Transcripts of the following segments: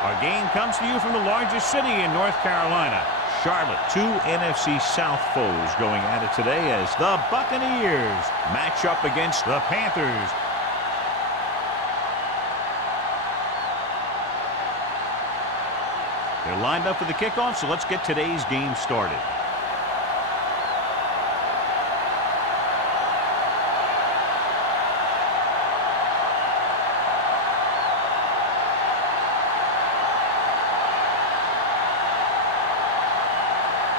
Our game comes to you from the largest city in North Carolina, Charlotte. Two NFC South foes going at it today as the Buccaneers match up against the Panthers. They're lined up for the kickoff, so let's get today's game started.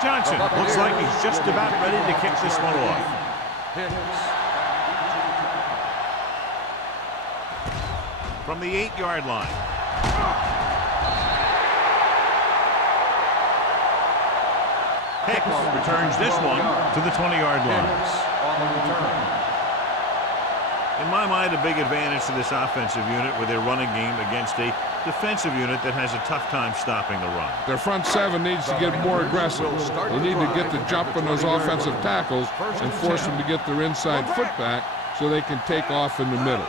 Johnson looks like he's just about ready to kick this one off. From the 8-yard line. Hicks returns this one to the 20-yard line. In my mind, a big advantage to this offensive unit with their running game against a defensive unit that has a tough time stopping the run. Their front seven needs to get more aggressive. They need to get the jump on those offensive tackles and force them to get their inside foot back so they can take off in the middle.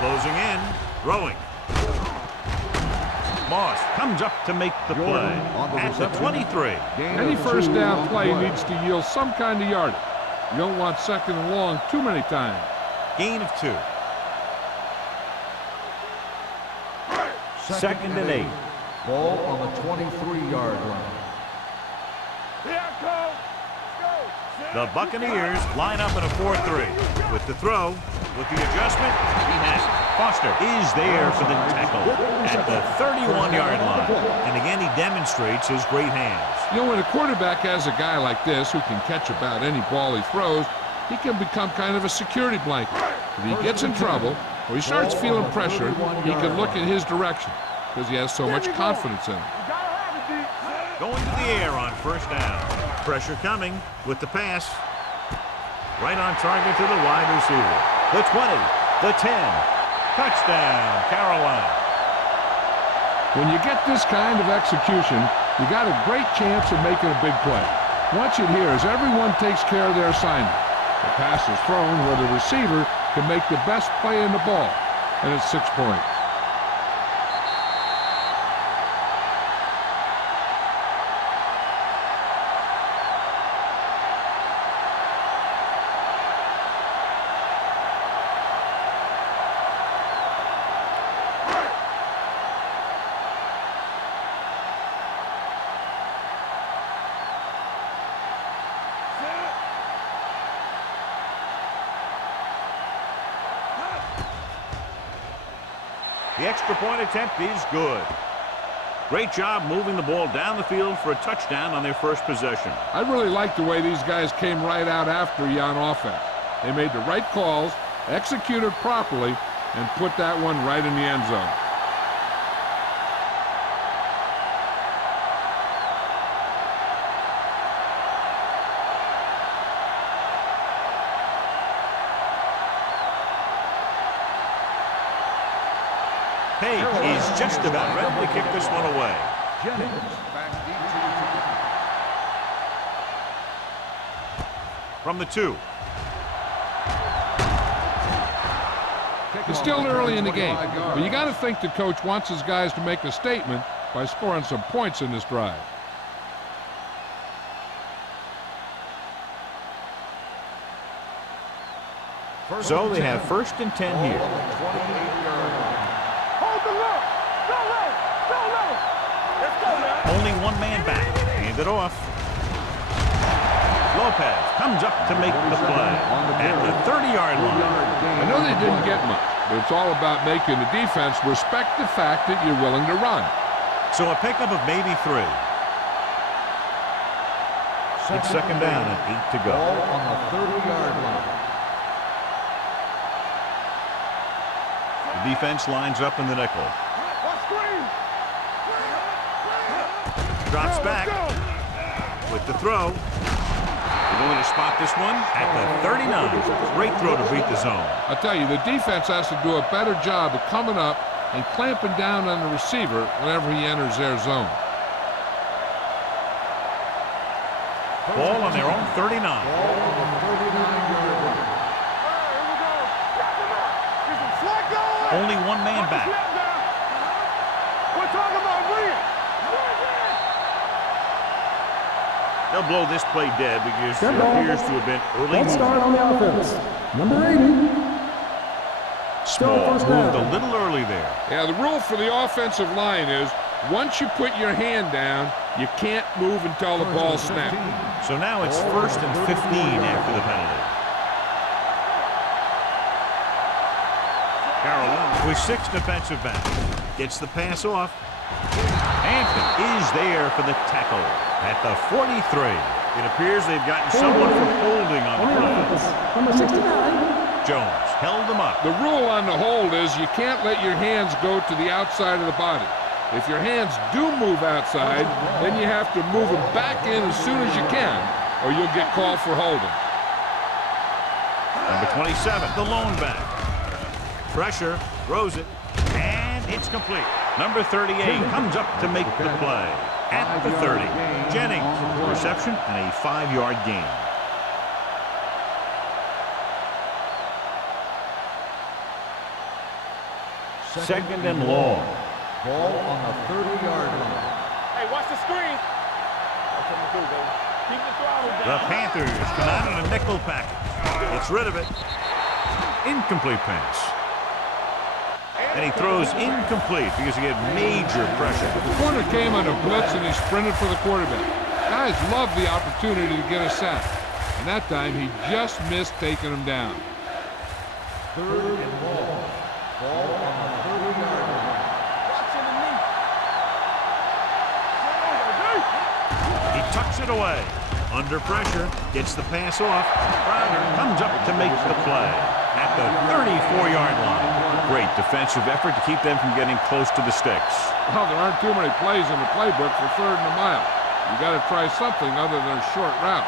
Closing in, throwing. Moss comes up to make the play at the 23. Any first down play needs to yield some kind of yardage. You don't want second and long too many times. Gain of 2. Second and 8. Ball on the 23-yard line. The Buccaneers line up in a 4-3. With the throw, with the adjustment, he has it. Foster is there for the tackle at the 31-yard line. And again, he demonstrates his great hands. You know, when a quarterback has a guy like this who can catch about any ball he throws, he can become kind of a security blanket. If he gets in trouble or he starts feeling pressure, he can look in his direction because he has so much confidence in him. Going to the air on first down. Pressure coming with the pass. Right on target to the wide receiver. The 20, the 10. Touchdown, Carolina. When you get this kind of execution, you got a great chance of making a big play. Watch it here as everyone takes care of their assignment. The pass is thrown where the receiver can make the best play in the ball, and it's 6 points. The extra point attempt is good. Great job moving the ball down the field for a touchdown on their first possession. I really like the way these guys came right out after you on offense. They made the right calls, executed properly, and put that one right in the end zone. Page is just about ready to kick this one away. From the 2. It's still early in the game, but you got to think the coach wants his guys to make a statement by scoring some points in this drive. So they have first and 10 here. Only one man back. Hand it off. Lopez comes up to make the play at the 30-yard line. I know they didn't get much, but it's all about making the defense respect the fact that you're willing to run. So a pickup of maybe 3. It's second down and 8 to go. Ball on the 30-yard line. The defense lines up in the nickel. Drops back with the throw. They're going to spot this one at the 39. Great throw to beat the zone. I tell you, the defense has to do a better job of coming up and clamping down on the receiver whenever he enters their zone. Ball on their own 39. Only one man back. They'll blow this play dead because there appears to have been early Let's start on the offense. Number 80. Small moved a little early there. Yeah, the rule for the offensive line is once you put your hand down, you can't move until the ball snaps. So now it's 1st and 15 after the penalty. Carolina with 6 defensive backs. Gets the pass off. Hampton is there for the tackle at the 43. It appears they've gotten someone for holding on the play. Number 69. Jones held them up. The rule on the hold is you can't let your hands go to the outside of the body. If your hands do move outside, then you have to move them back in as soon as you can, or you'll get called for holding. Number 27, the lone back. Pressure, throws it, and it's complete. Number 38 comes up to make the play at the 30. Jennings, reception and a 5-yard gain. Second and long. Ball on the 30-yard line. Hey, watch the screen. That's what we do, baby. Keep the throttle down. The Panthers come out in a nickel package. Gets rid of it. Incomplete pass. And he throws incomplete because he had major pressure. The corner came on a blitz and he sprinted for the quarterback. Guys love the opportunity to get a sack. And that time he just missed taking him down. 3rd and long. Ball on the 30-yard line. He tucks it away. Under pressure, gets the pass off. Crowder comes up to make the play at the 34-yard line. Great defensive effort to keep them from getting close to the sticks. Well, there aren't too many plays in the playbook for 3rd and a mile. You got to try something other than a short route.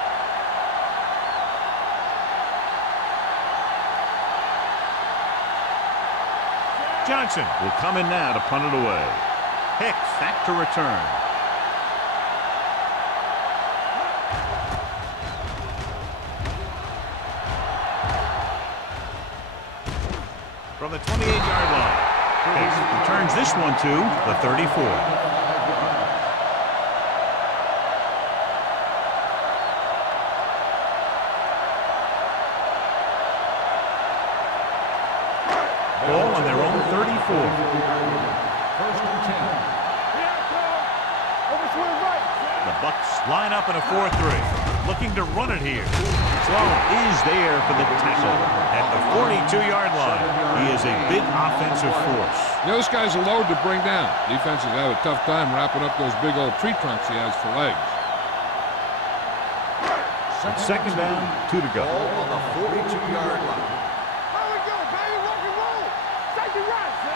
Johnson will come in now to punt it away. Hicks back to return. From the 28-yard line, Hicks returns this one to the 34. Ball on their own 34. 1st and 10. The Bucks line up in a 4-3, looking to run it here. Sloan is there for the tackle at the 42-yard line. He is a big offensive force. You know, this guy's a load to bring down. Defenses have a tough time wrapping up those big old tree trunks he has for legs. It's 2nd down, 2 to go. Ball on the 42-yard line.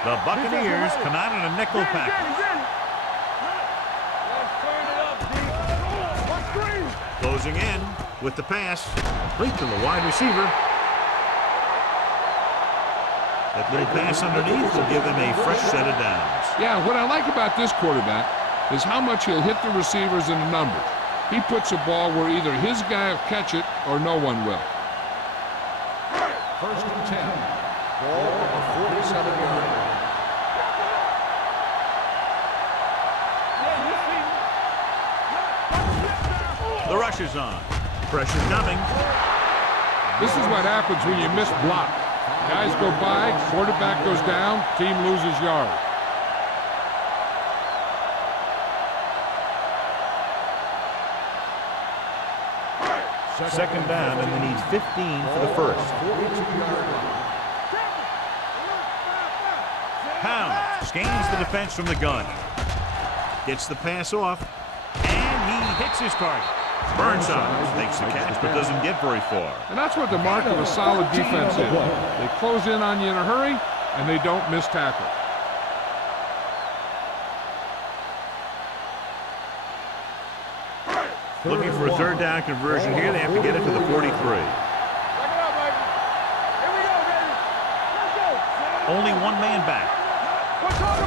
The Buccaneers come out in a nickel package. Closing in with the pass, complete to the wide receiver. That little pass underneath will give them a fresh set of downs. Yeah, what I like about this quarterback is how much he'll hit the receivers in the numbers. He puts a ball where either his guy will catch it or no one will. 1st and 10. Ball on the 47-yard line. The rush is on. Pressure coming. This is what happens when you miss block. Guys go by, quarterback goes down, team loses yards. Second down, and they need 15 for the first. 42-yard line. Pound scans the defense from the gun. Gets the pass off, and he hits his target. Burnside makes the catch, but doesn't get very far. And that's what the mark of a solid defense is. They close in on you in a hurry, and they don't miss tackle. Looking for a 3rd down conversion here. They have to get it to the 43. Only one man back.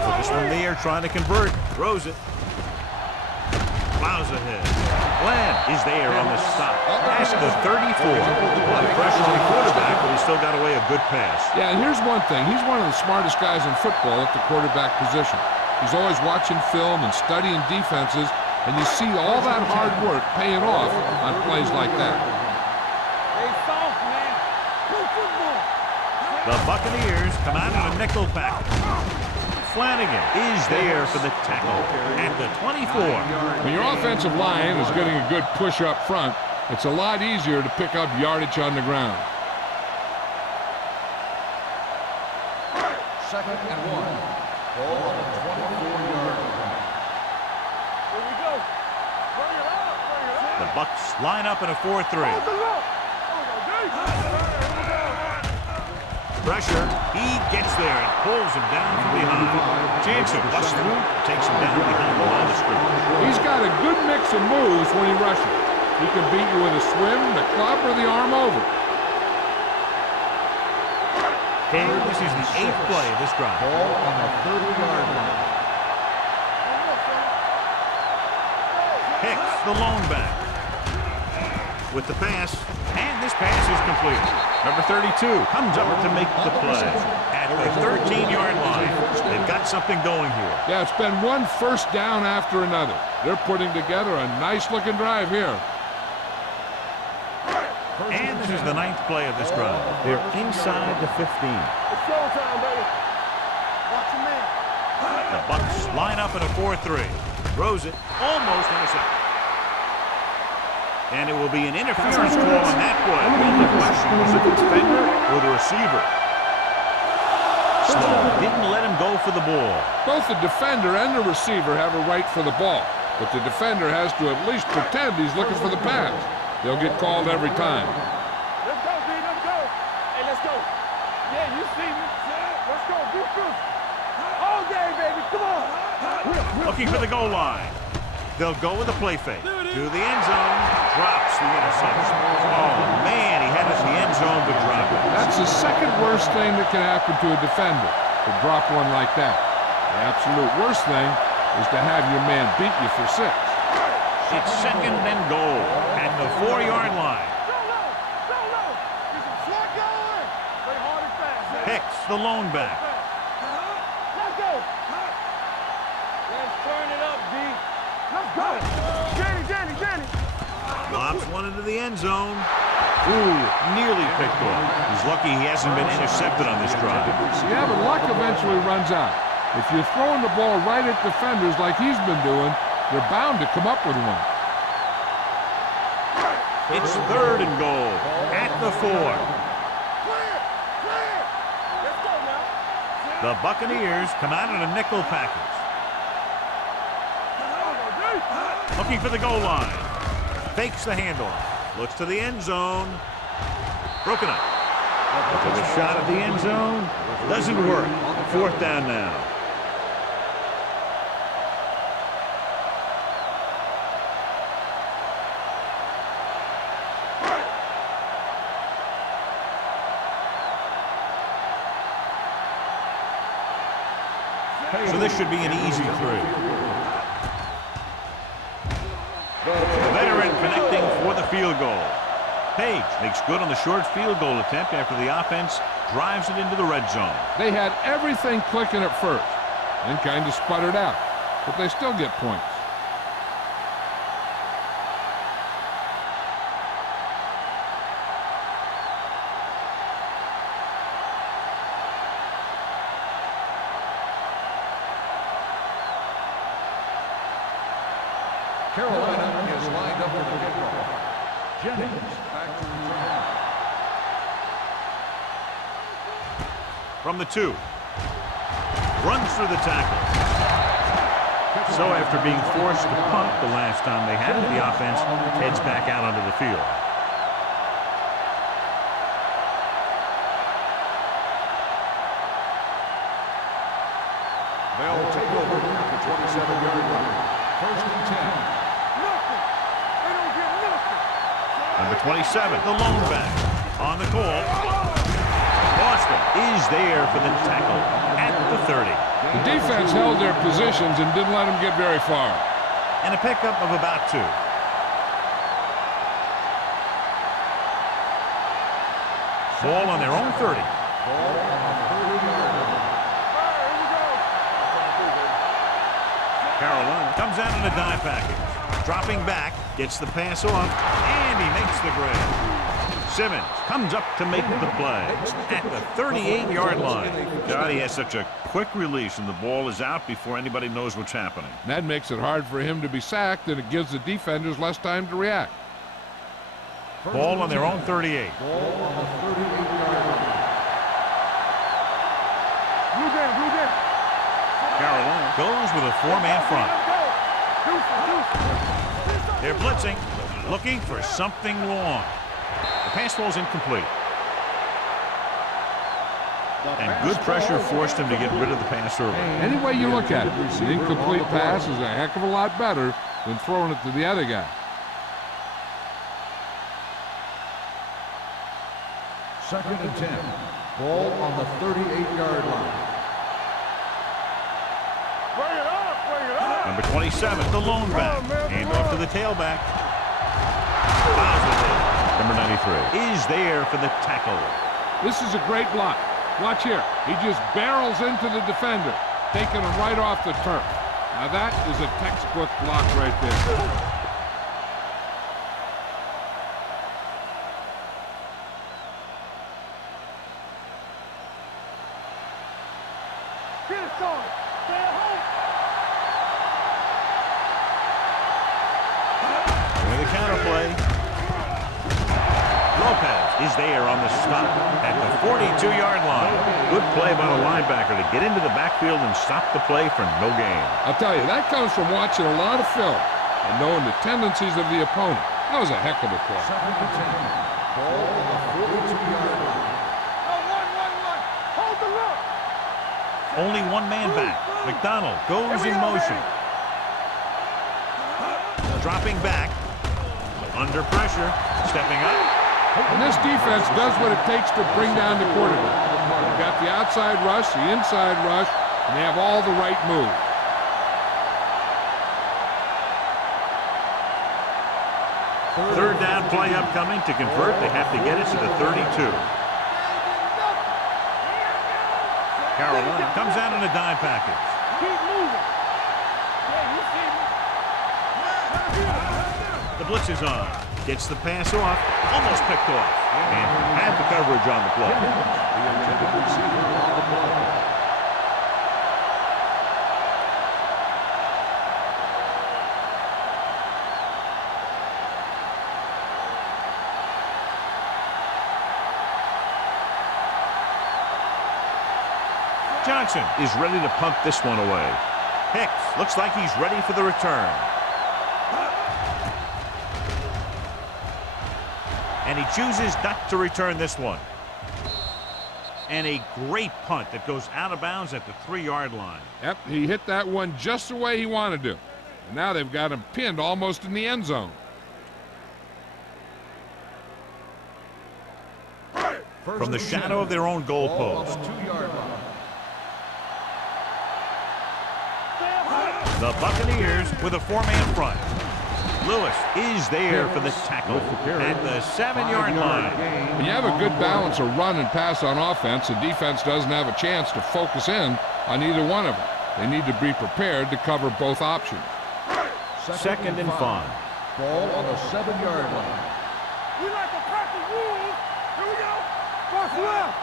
So this one there trying to convert. Throws it. Plows ahead. Glenn is there on the stop. Past the 34. A lot of pressure on the quarterback, but he still got away a good pass. Yeah, and here's one thing. He's one of the smartest guys in football at the quarterback position. He's always watching film and studying defenses, And you see all that hard work paying off on plays like that. Hey, soft, man. Good football. The Buccaneers come out in a nickel package. Flanagan is there for the tackle at the 24. When your offensive line is getting a good push up front, it's a lot easier to pick up yardage on the ground. 2nd and 1. Ball on the 24-yard line. Here we go. Bring it up. Bring it up. The Bucs line up in a 4-3. Pressure. He gets there and pulls him down from behind. Chance to bust through. Takes him down behind the line of scrimmage. He's got a good mix of moves when he rushes. He can beat you with a swim, the club, or the arm over. And this is the 8th play of this drive. Ball on the 30-yard line. Hicks, the lone back. With the pass, and this pass is complete. Number 32 comes up to make the play. At the 13-yard line, they've got something going here. Yeah, it's been one first down after another. They're putting together a nice-looking drive here. And this is the 9th play of this drive. They're inside the 15. It's showtime, baby. Watch your man. The Bucs line up in a 4-3. Throws it, almost intercepted. And it will be an interference call on that play. The question was it the defender or the receiver? Slow didn't let him go for the ball. Both the defender and the receiver have a right for the ball, but the defender has to at least pretend he's looking for the pass. They'll get called every time. Let's go, D. Let's go. Hey, let's go. Yeah, you see me. Let's go. Defense. All day, baby. Come on. Looking for the goal line. They'll go with a play fake. To the end zone. Drops the interception. Oh, man, he had it in the end zone but dropped it. That's the second worst thing that can happen to a defender, to drop one like that. The absolute worst thing is to have your man beat you for 6. It's 2nd and goal at the 4-yard line. Go low. Go low. You can slot going. Play hard and fast. Hicks, the lone back. Let's go. Let's turn it up, D. Let's go. Danny. Lobs one into the end zone. Ooh, nearly picked off. He's lucky he hasn't been intercepted on this drive. Yeah, but luck eventually runs out. If you're throwing the ball right at defenders like he's been doing, they're bound to come up with one. It's 3rd and goal at the 4. Clear. Let's go now. The Buccaneers come out in a nickel package. Looking for the goal line. Fakes the handoff. Looks to the end zone. Broken up. Took a shot at the end zone. Doesn't work. 4th down now. So this should be an easy 3. The veteran connecting for the field goal. Page makes good on the short field goal attempt after the offense drives it into the red zone. They had everything clicking at first, then kind of sputtered out, but they still get points. Carolina is lined up for the kickoff. Jennings back to return. From the 2. Runs through the tackle. So after being forced to punt the last time they had it, the offense heads back out onto the field. They'll take over at the 27-yard line. 1st and 10. Nothing. They don't get nothing. Number 27, the lone back. On the call. Boston is there for the tackle at the 30. The defense held their positions and didn't let them get very far. And a pickup of about 2. Ball on their own 30. Ball on the 30-yard line. Here we go. Carolina comes out in a dive package. Dropping back, gets the pass off, and he makes the grab. Simmons comes up to make the play at the 38-yard line. God, he has such a quick release, and the ball is out before anybody knows what's happening. That makes it hard for him to be sacked, and it gives the defenders less time to react. Ball on their own 38. Ball on the 38-yard line. Blue game. Carolina goes with a 4-man front. They're blitzing, looking for something long. The pass falls incomplete. And good pressure forced him to get rid of the pass early. Any way you look at it, an incomplete pass is a heck of a lot better than throwing it to the other guy. Second and 10. Ball on the 38-yard line. Bring it up. Number 27, the lone back. Hand off to the tailback. Number 93 is there for the tackle. This is a great block. Watch here. He just barrels into the defender, taking him right off the turf. Now that is a textbook block right there. Get it started. Stay at home. With the counter play. Lopez is there on the stop at the 42-yard line. Good play by the linebacker to get into the backfield and stop the play for no gain. I'll tell you, that comes from watching a lot of film and knowing the tendencies of the opponent. That was a heck of a play. Second and 10. Ball on the 42-yard line. One. Hold the look. Only one man back. McDonald goes in motion. Dropping back. Under pressure. Stepping up. And this defense does what it takes to bring down the quarterback. They've got the outside rush, the inside rush, and they have all the right moves. Third down play upcoming. To convert, they have to get it to the 32. Carolina comes out in a dime package. Keep moving. Yeah, you see me. The blitz is on. Gets the pass off. Almost picked off. And had the coverage on the play. The intended receiver on the play. Johnson is ready to punt this one away. Hicks looks like he's ready for the return. And he chooses not to return this one. And a great punt that goes out of bounds at the 3-yard line. Yep, he hit that one just the way he wanted to. And now they've got him pinned almost in the end zone. From the shadow of their own goalpost. 2-yard line. The Buccaneers with a 4-man front. Lewis is there for the tackle at the 7-yard line. When you have a good balance of run and pass on offense, the defense doesn't have a chance to focus in on either one of them. They need to be prepared to cover both options. Second and 5. Ball on the 7-yard line. We like to practice rules. Here we go. First left.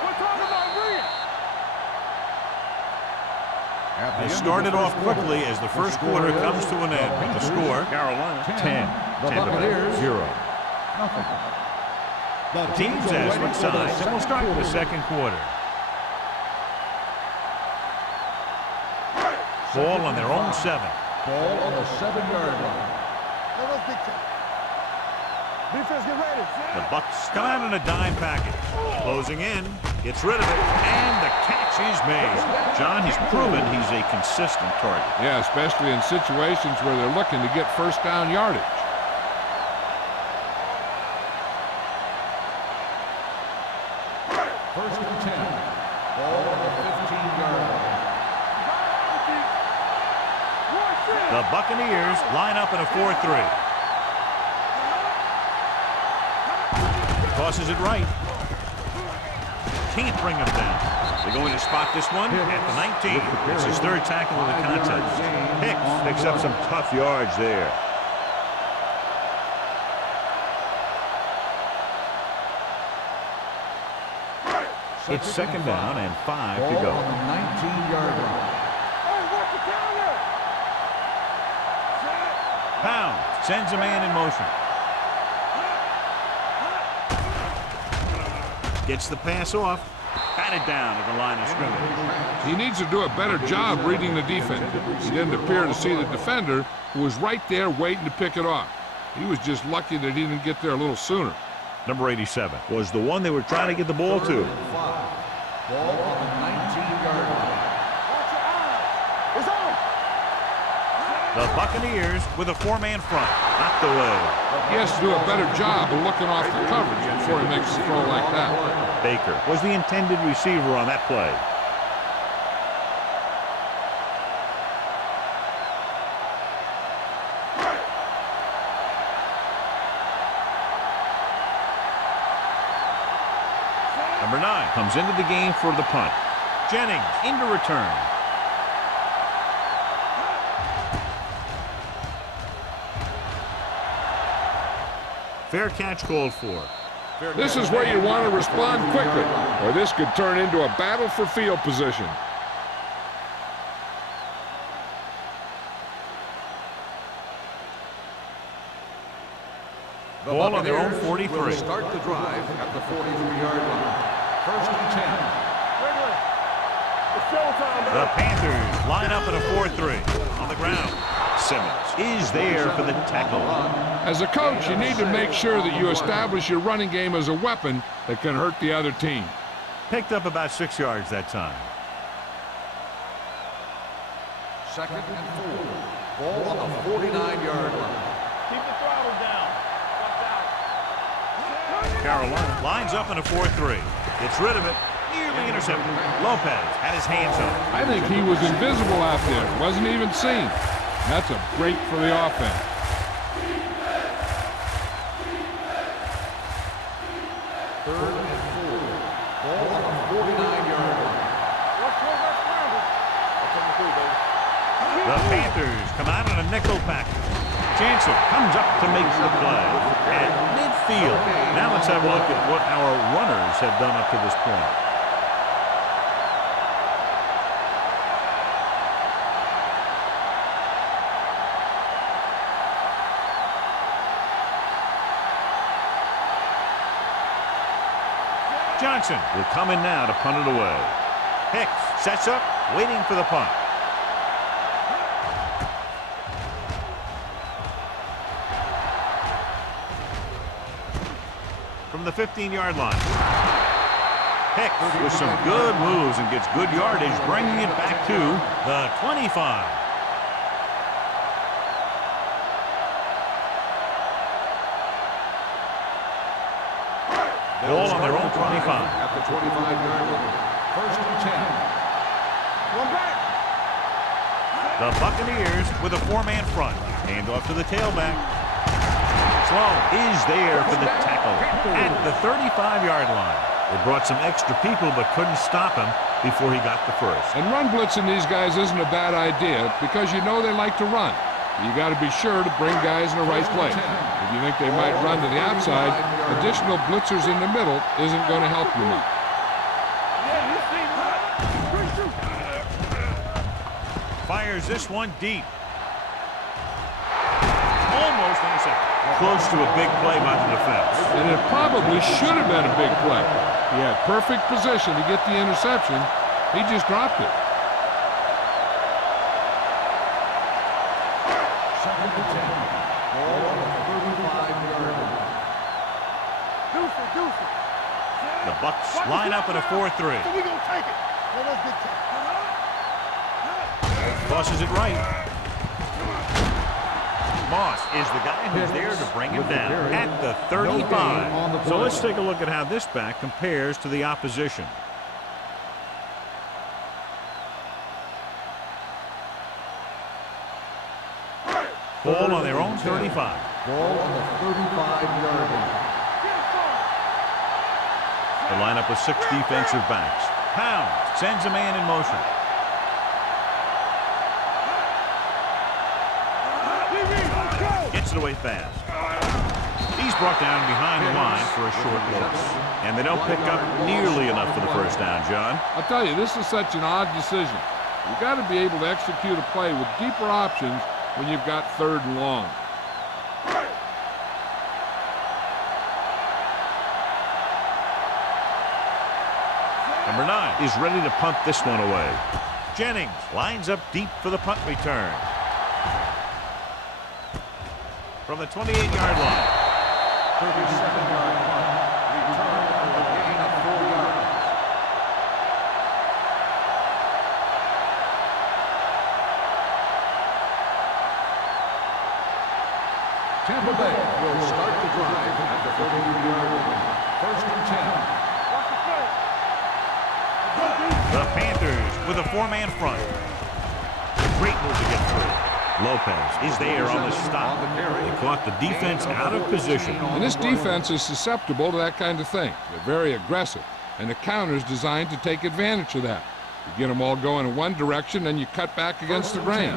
We're talking about real. They started off quickly as the first quarter comes to an end. With the score, Carolina 10. The Buccaneers 0. nothing. The teams as switch sides, and we'll start with the second quarter. Ball on their own 7. Ball on the 7-yard line. Defense, get ready. The Bucs come out in a dime package. Closing in, gets rid of it, and the catch is made. John, he's proven he's a consistent target. Yeah, especially in situations where they're looking to get first down yardage. First and 10. Ball on the 15-yard line. The Buccaneers line up in a 4-3. Tosses it right. Can't bring him down. They're going to spot this one at the 19. It's his third tackle of the contest. Hicks picks up some tough yards there. It's second down and 5 to go. On the 19-yard line. Hey, work the counter! Pound sends a man in motion. Gets the pass off. Batted down at the line of scrimmage. He needs to do a better job reading the defense. He didn't appear to see the defender, who was right there waiting to pick it off. He was just lucky that he didn't get there a little sooner. Number 87 was the one they were trying to get the ball to. Ball on the 19-yard line. Watch your eyes! It's on! The Buccaneers with a four-man front. Knocked away. He has to do a better job of looking off the coverage before he makes a throw like that. Baker was the intended receiver on that play. Number 9 comes into the game for the punt. Jennings into return. Fair catch called for. This is where you want to respond quickly, or this could turn into a battle for field position. The Ball on their own Buccaneers 43. will start the drive at the 43-yard line. First and 10. Wrigley, it's showtime, The man. Panthers line up in a 4-3 on the ground. Simmons is there for the tackle. As a coach, you need to make sure that you establish your running game as a weapon that can hurt the other team. Picked up about 6 yards that time. Second and 4. Ball on the 49-yard line. Keep the throttle down. Watch out. Carolina lines up in a 4-3. Gets rid of it. Nearly intercepted. Lopez had his hands up. I think he was invisible out there. Wasn't even seen. That's a break for the offense. Third and 4. Ball on the 49-yard line. Watch where that scramble. That's on the three, baby. The Panthers come out in a nickel package. Jansen comes up to make the play at midfield. Now let's have a look at what our runners have done up to this point. Johnson will come in now to punt it away. Hicks sets up, waiting for the punt. From the 15-yard line. Hicks with some good moves and gets good yardage, bringing it back to the 25. Ball on their own 25. At the 25-yard line. First and 10. One back. The Buccaneers with a four-man front. Hand off to the tailback. Sloan is there for the tackle at the 35-yard line. They brought some extra people but couldn't stop him before he got the first. And run blitzing these guys isn't a bad idea because you know they like to run. You got to be sure to bring guys in the right place. If you think they might run to the outside, additional blitzers in the middle isn't going to help you much. Yeah, you see me. Fires this one deep. Almost intercepted. Close to a big play by the defense. And it probably should have been a big play. He had perfect position to get the interception. He just dropped it. Second and 10. Ball on the 35-yard line. Deuce it, deuce it. The Bucs line up in a 4-3. So we gonna take it. Well, let's get Tosses it right. Moss is the guy who's there to bring him down at the 35. So let's take a look at how this back compares to the opposition. Ball on their own 35. Ball on the 35-yard line. The lineup with 6 defensive backs. Pound sends a man in motion. Gets it away fast. He's brought down behind the line for a short loss. And they don't pick up nearly enough for the first down, John. I'll tell you, this is such an odd decision. You've got to be able to execute a play with deeper options when you've got 3rd and long. Number 9 is ready to punt this one away. Jennings lines up deep for the punt return. From the 28-yard line. 37-yard punt. Return for a gain of 4 yards. Tampa Bay will start the drive at the 32-yard line. 1st and 10. The Panthers with a 4-man front. Great move to get through. Lopez is there on the stop. They caught the defense out of position. And this defense is susceptible to that kind of thing. They're very aggressive, and the counter is designed to take advantage of that. You get them all going in one direction, then you cut back against the grain.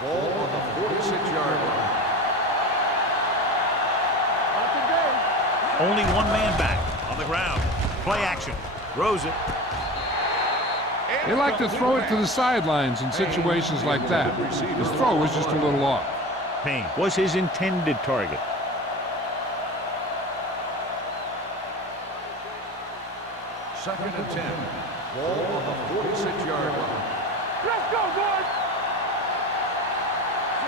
Ball on the 46-yard line. Only 1 man back on the ground. Play action. Throws it. They like to throw it to the sidelines in situations like that. His throw was just a little off. Payne was his intended target. Second and 10. Ball on the 46-yard line. Let's go, boys!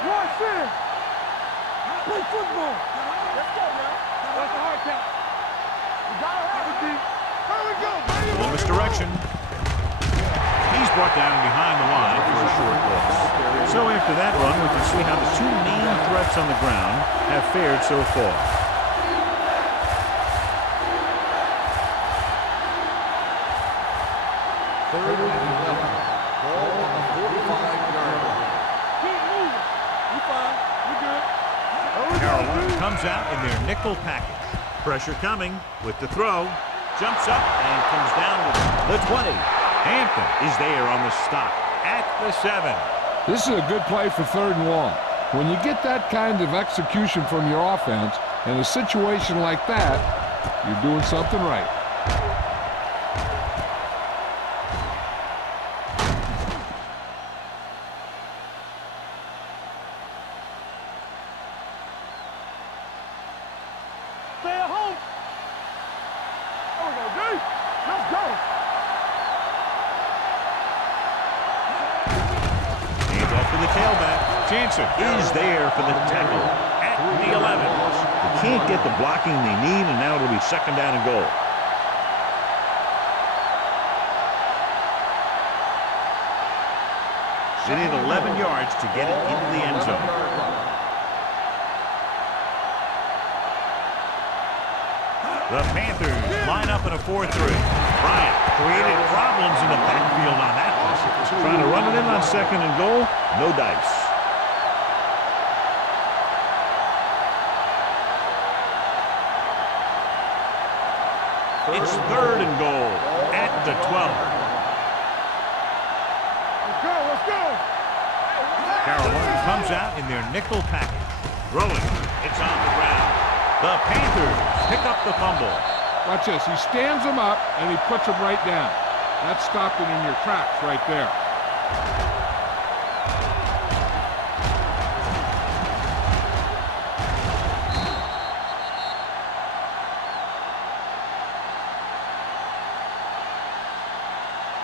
Watch this! Play football! Let's go, man! That's a hard count. We gotta have it, D. Here we go, baby! Little misdirection. He's brought down behind the line for a short loss. So after that run, we can see how the 2 main threats on the ground have fared so far. Third and 11. Ball on the 45-yard line. Keep moving. We fine. We good. Carolina comes out in their nickel package. Pressure coming with the throw. Jumps up and comes down with the 20. Hampton is there on the stop at the 7. This is a good play for 3rd and long. When you get that kind of execution from your offense in a situation like that, you're doing something right. Stay at home. Oh, no, D. Let's go. Hands off to the tailback. Jansen is there for the tackle at the 11. They can't get the blocking they need, and now it'll be 2nd down and goal. They need 11 yards to get it into the end zone. The Panthers line up in a 4-3. Bryant created problems in the backfield on that one. Trying to run it in on 2nd and goal. No dice. It's 3rd and goal at the 12. Let's go. Let's go. Carolina comes out in their nickel package. Throwing. It's on the ground. The Panthers pick up the fumble. Watch this. He stands him up, and he puts him right down. That's stopping in your tracks right there.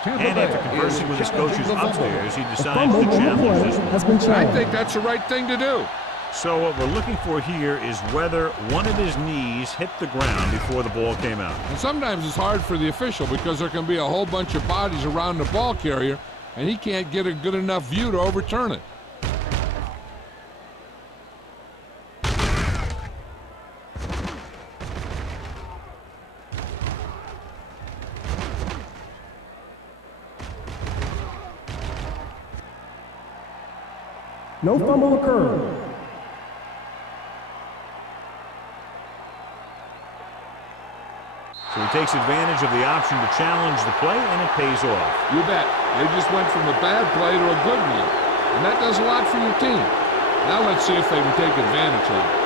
And after conversing with his coaches upstairs, he decides to challenge this one. Has been I challenged. think that's the right thing to do. So what we're looking for here is whether one of his knees hit the ground before the ball came out. And sometimes it's hard for the official because there can be a whole bunch of bodies around the ball carrier, and he can't get a good enough view to overturn it. No fumble occurred. So he takes advantage of the option to challenge the play, and it pays off. You bet. They just went from a bad play to a good one. And that does a lot for your team. Now let's see if they can take advantage of it.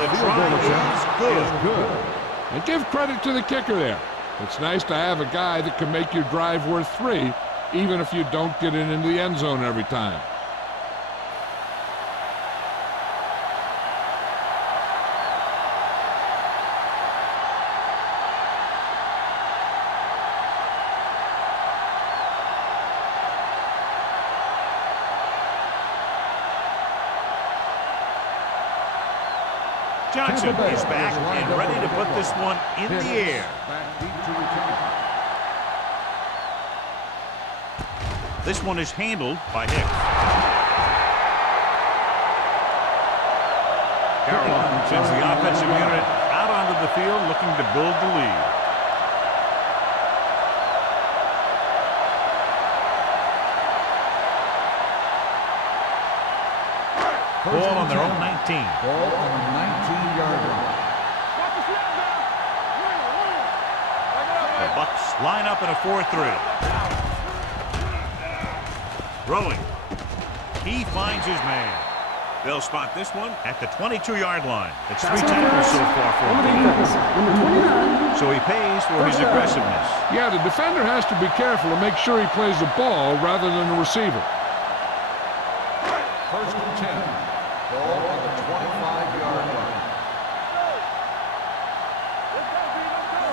The try is good. And give credit to the kicker there. It's nice to have a guy that can make your drive worth 3, even if you don't get it into the end zone every time. Johnson is back and ready to put this one in the air. Back deep to return. This one is handled by Hicks. Carolina sends the offensive unit out onto the field looking to build the lead. Ball on their own 19. Ball on the 19-yard line. The Bucks line up in a 4-3. Throwing. He finds his man. They'll spot this one at the 22-yard line. It's 3 tackles so far for him. So he pays for his aggressiveness. Yeah, the defender has to be careful to make sure he plays the ball rather than the receiver. First and 10. Ball on the 25-yard line.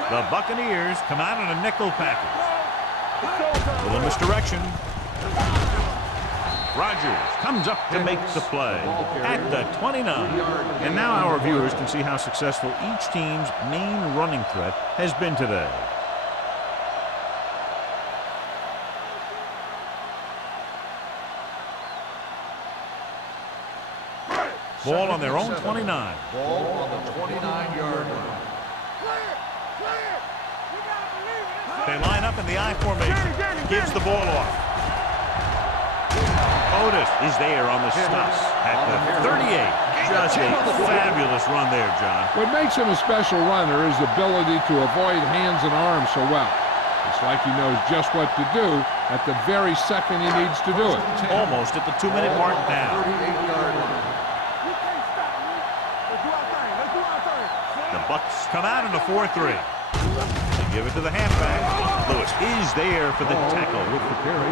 The Buccaneers come out in a nickel package. Little misdirection. Rodgers comes up to make the play at the 29. And now our viewers can see how successful each team's main running threat has been today. Ball on their own 29. Ball on the 29-yard line. They line up in the I formation. Gives the ball off. Otis is there on the stop at the 38. Just a fabulous run there, John. What makes him a special runner is the ability to avoid hands and arms so well. It's like he knows just what to do at the very second he needs to do it. Almost at the 2-minute mark now. 38-yard line. The Bucks come out in a 4-3. They give it to the halfback. Lewis is there for the tackle.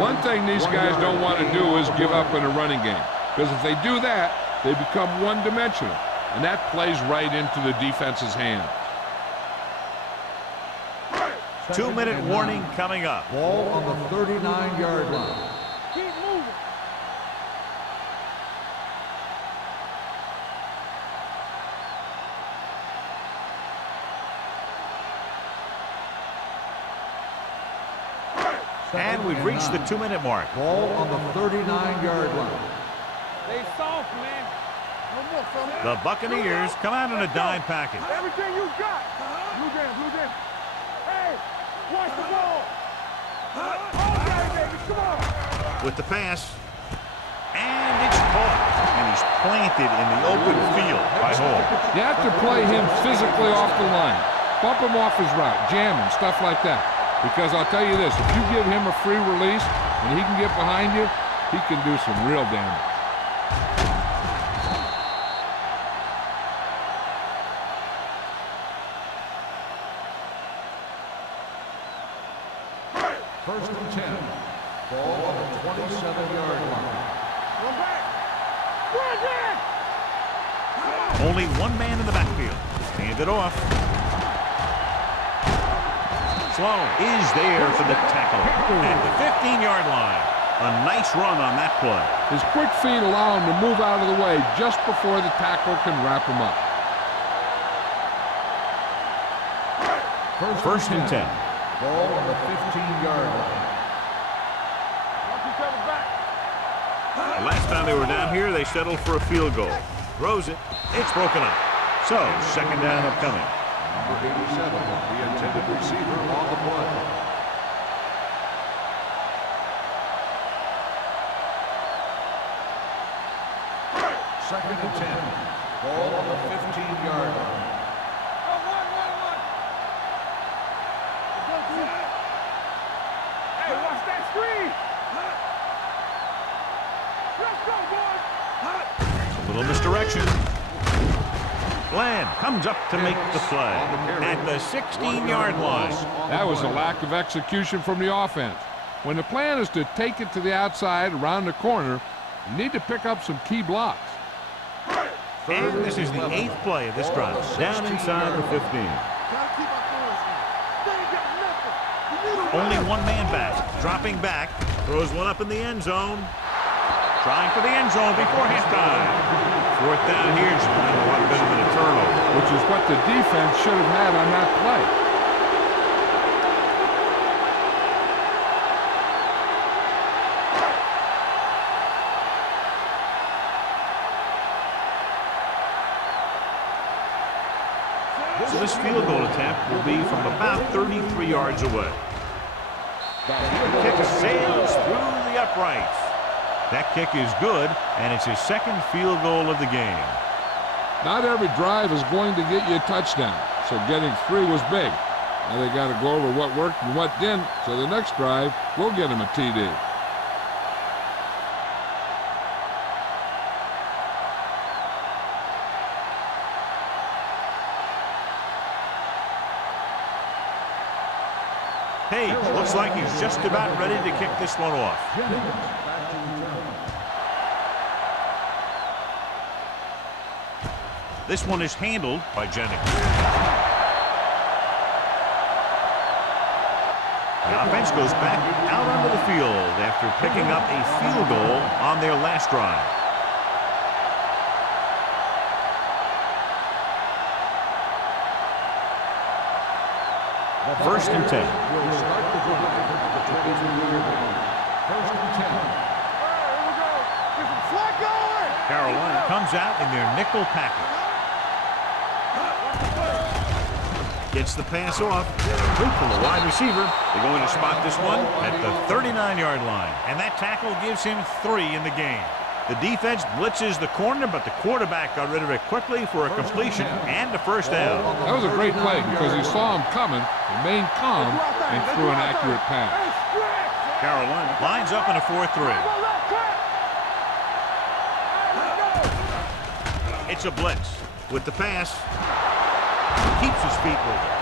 One thing these guys don't want to do is give up in a running game. Because if they do that, they become one-dimensional. And that plays right into the defense's hand. 2-minute warning coming up. Ball on the 39-yard line. Keep moving. And we've reached the 2-minute mark. Ball on the 39-yard line. Stay soft, man. No more, son. The Buccaneers come out in a dime package. Everything you got. Blue jam, blue jam. Hey, watch the ball. Okay, baby, come on. With the pass. And it's caught. And he's planted in the open field by Hall. You have to play him physically off the line. Bump him off his route, jam him, stuff like that. Because I'll tell you this, if you give him a free release and he can get behind you, he can do some real damage. First and 10. Ball on the 27-yard line. Run back. Run back. Only one man in the backfield. Hand it off. Sloan is there for the tackle at the 15-yard line. A nice run on that play. His quick feet allow him to move out of the way just before the tackle can wrap him up. First and 10. Ball on the 15-yard line. Watch each other back. The last time they were down here, they settled for a field goal. Throws it. It's broken up. So, second down upcoming. Number 87, the intended receiver on the play. Second and 10. Ball on the 15-yard line. Hey, watch that screen. Let's go, boys. A little misdirection. Bland comes up to make the play at the 16-yard line. That was a lack of execution from the offense. When the plan is to take it to the outside around the corner, you need to pick up some key blocks. And this is the 8th play of this drive. Down inside the 15. Only one man back. Dropping back. Throws one up in the end zone. Trying for the end zone before halftime. 4th down here. Just a lot better than a turnover. Which is what the defense should have had on that play. So this field goal attempt will be from about 33 yards away. The kick sails through the uprights. That kick is good, and it's his 2nd field goal of the game. Not every drive is going to get you a touchdown, so getting 3 was big. Now they got to go over what worked and what didn't, so the next drive will get him a TD. Page looks like he's just about ready to kick this one off. This one is handled by Jennings. The offense goes back out onto the field after picking up a field goal on their last drive. First and 10. Will start the drive at the 22-yard line. First and 10. Here we go. Get some slack going. Carolina comes out in their nickel package. Gets the pass off. Good from the wide receiver. They're going to spot this one at the 39-yard line. And that tackle gives him 3 in the game. The defense blitzes the corner, but the quarterback got rid of it quickly for a completion and a first down. That was a great play because he saw him coming, remained calm, and threw an accurate pass. Carolina lines up in a 4-3. It's a blitz. With the pass, keeps his feet moving.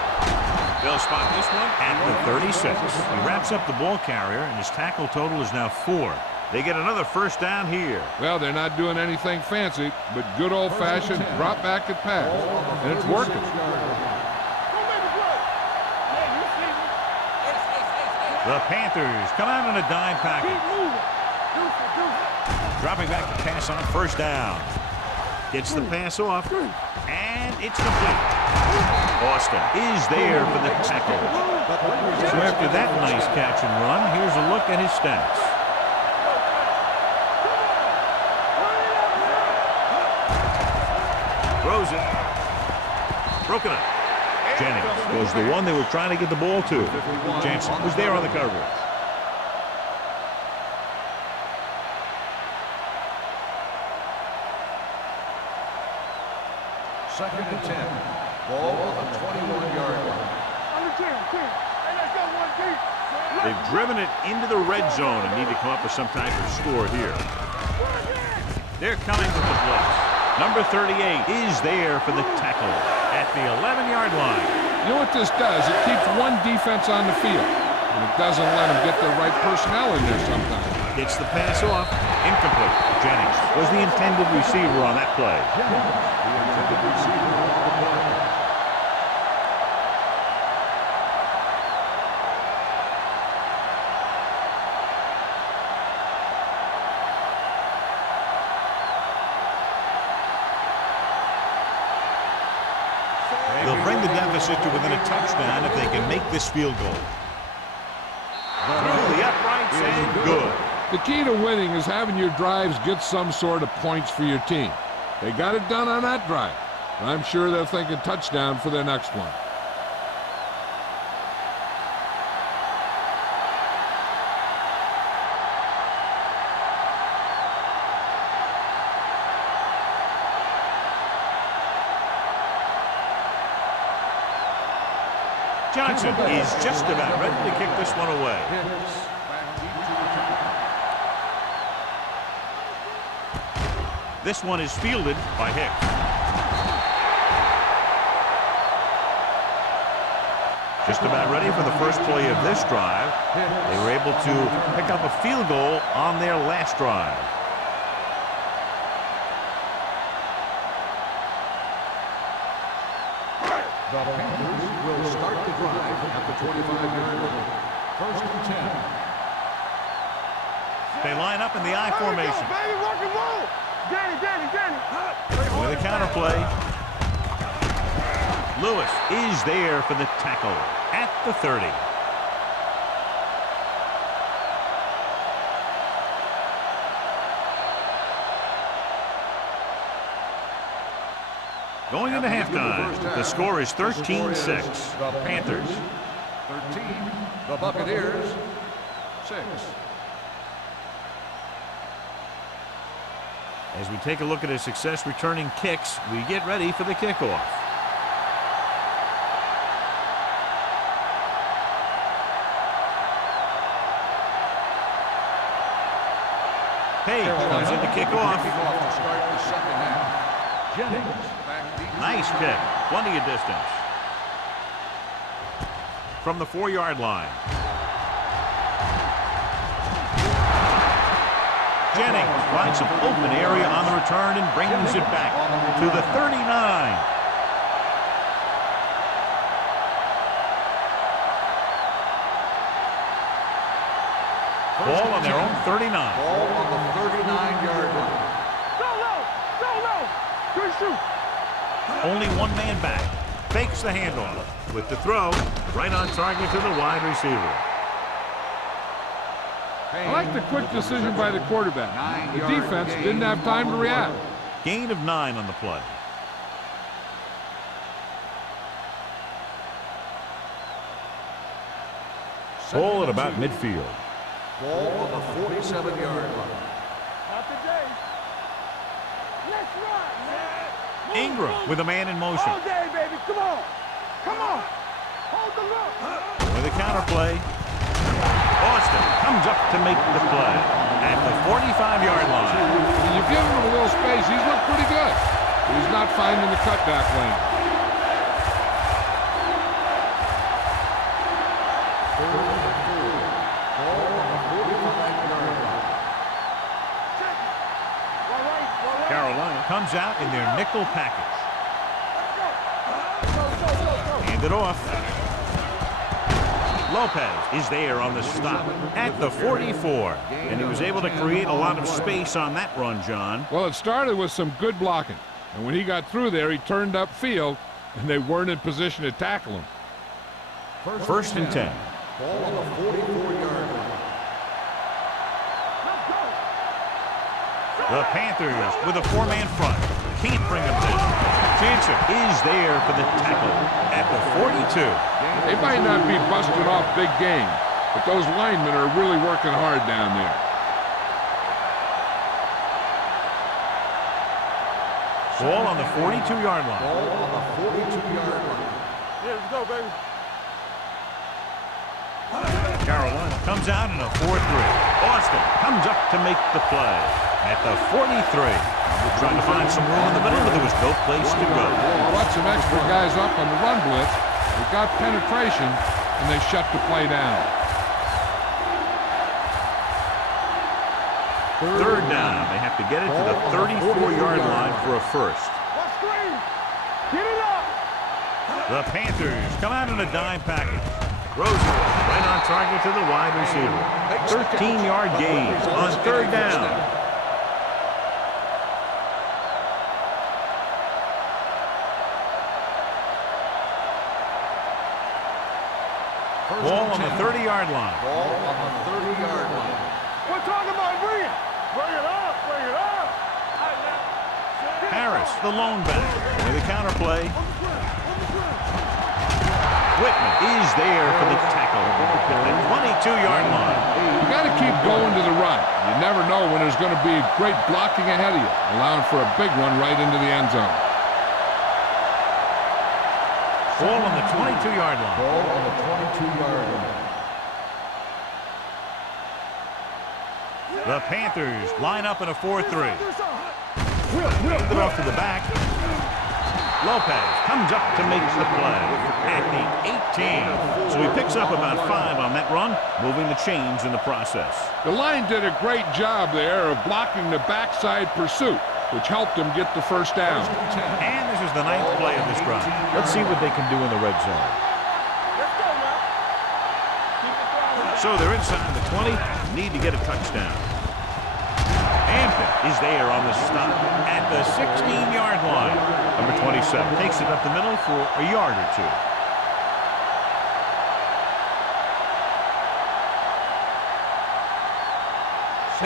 They'll spot this one at the 36. He wraps up the ball carrier, and his tackle total is now 4. They get another first down here. Well, they're not doing anything fancy, but good old-fashioned drop back and pass, and it's working. The Panthers come out in a dime package. Dropping back to pass on first down. Gets the pass off, and it's complete. Austin is there for the tackle. So after that nice catch and run, here's a look at his stats. Throws it. Broken up. Jennings was the one they were trying to get the ball to. Jansen was there on the coverage. Second and 10. Ball on the 21-yard line. They've driven it into the red zone and need to come up with some type of score here. They're coming with the blitz. Number 38 is there for the tackle at the 11-yard line. You know what this does? It keeps one defense on the field, and it doesn't let them get the right personnel in there sometimes. Gets the pass off. Incomplete. Jennings was the intended receiver on that play. They'll bring the deficit to within a touchdown if they can make this field goal. Through the uprights and good. The key to winning is having your drives get some sort of points for your team. They got it done on that drive. And I'm sure they're thinking touchdown for their next one. Johnson is just about ready to kick this one away. This one is fielded by Hicks. Just about ready for the first play of this drive. They were able to pick up a field goal on their last drive. The Panthers will start the drive at the 25-yard line. First and 10. They line up in the I formation. Baby, rock and roll. Danny. With a counterplay. Lewis is there for the tackle at the 30. Going into halftime, the score is 13-6. Panthers. 13, the Buccaneers, 6. As we take a look at his success returning kicks, we get ready for the kickoff. Page comes in to kick off. To start the second half. Jennings back deep. Nice kick. Plenty of distance. From the 4-yard line. Jennings finds some open area on the return and brings it back to the 39. Ball on their own 39. Ball on the 39-yard line. Go low. Good shoot. Only one man back. Fakes the handoff. With the throw, right on target to the wide receiver. I like the quick decision by the quarterback. The defense didn't have time to react. Gain of 9 on the play. Ball at about midfield. Ball on the 47-yard line. Not today. Let's run, man. Ingram with a man in motion. All day, baby. Come on. Hold the look. With a counterplay. Austin comes up to make the play at the 45-yard line. When you give him a little space, he's looked pretty good. But he's not finding the cutback lane. Carolina comes out in their nickel package. Hand it off. Lopez is there on the stop at the 44. And he was able to create a lot of space on that run, John. Well, it started with some good blocking. And when he got through there, he turned upfield, and they weren't in position to tackle him. First and 10. Ball on the 44-yard line. The Panthers with a 4-man front. Can't bring him down. Jansen is there for the tackle at the 42. They might not be busting off big game, but those linemen are really working hard down there. Ball on the 42-yard line. Ball on the 42-yard line. Yeah, let's go, baby. Carolina comes out in a 4-3. Austin comes up to make the play at the 43. Trying to find some room in the middle, but there was no place to go. Brought some extra guys up on the run blitz. They got penetration, and they shut the play down. Third down. They have to get it to the 34-yard line for a first. Watch screen. Get it up. The Panthers come out in a dime package. Rosen right on target to the wide receiver. 13-yard gain on third down. Ball on the 30-yard line. Ball on the 30-yard line. We're talking about bring it. Bring it up. Harris, the lone back, with a counterplay. Whitman is there for the tackle at the 22-yard line. You got to keep going to the run. You never know when there's going to be great blocking ahead of you, allowing for a big one right into the end zone. Ball on the 22-yard line. Ball on the 22-yard line. The Panthers line up in a 4-3. It off to the back. Lopez comes up to make the play at the 18. So he picks up about 5 on that run, moving the chains in the process. The line did a great job there of blocking the backside pursuit, which helped them get the first down. And this is the 9th play of this drive. Let's see what they can do in the red zone. So they're inside the 20, need to get a touchdown. Hampton is there on the stop at the 16-yard line. Number 27 takes it up the middle for a yard or 2.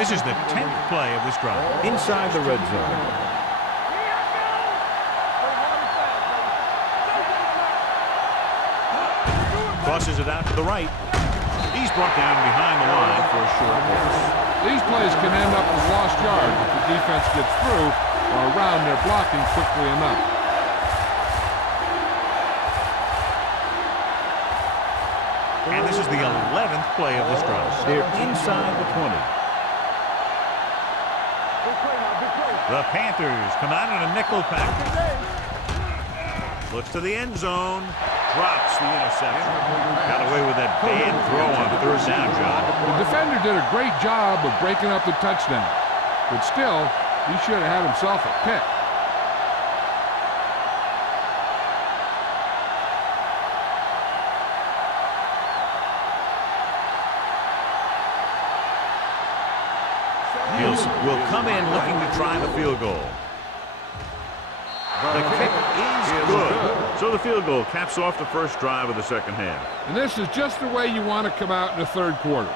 This is the 10th play of this drive. Inside the red zone. Crosses it out to the right. He's brought down behind the line for a short loss. These plays can end up with lost yards if the defense gets through or around their blocking quickly enough. And this is the 11th play of this drive. They're inside the 20. The Panthers come out in a nickel pack. Looks to the end zone. Drops the interception. Got away with that bad throw on 3rd down, John. The defender did a great job of breaking up the touchdown. But still, he should have had himself a pick. Will come in looking to try the field goal. The kick is good. So the field goal caps off the first drive of the second half. And this is just the way you want to come out in the 3rd quarter.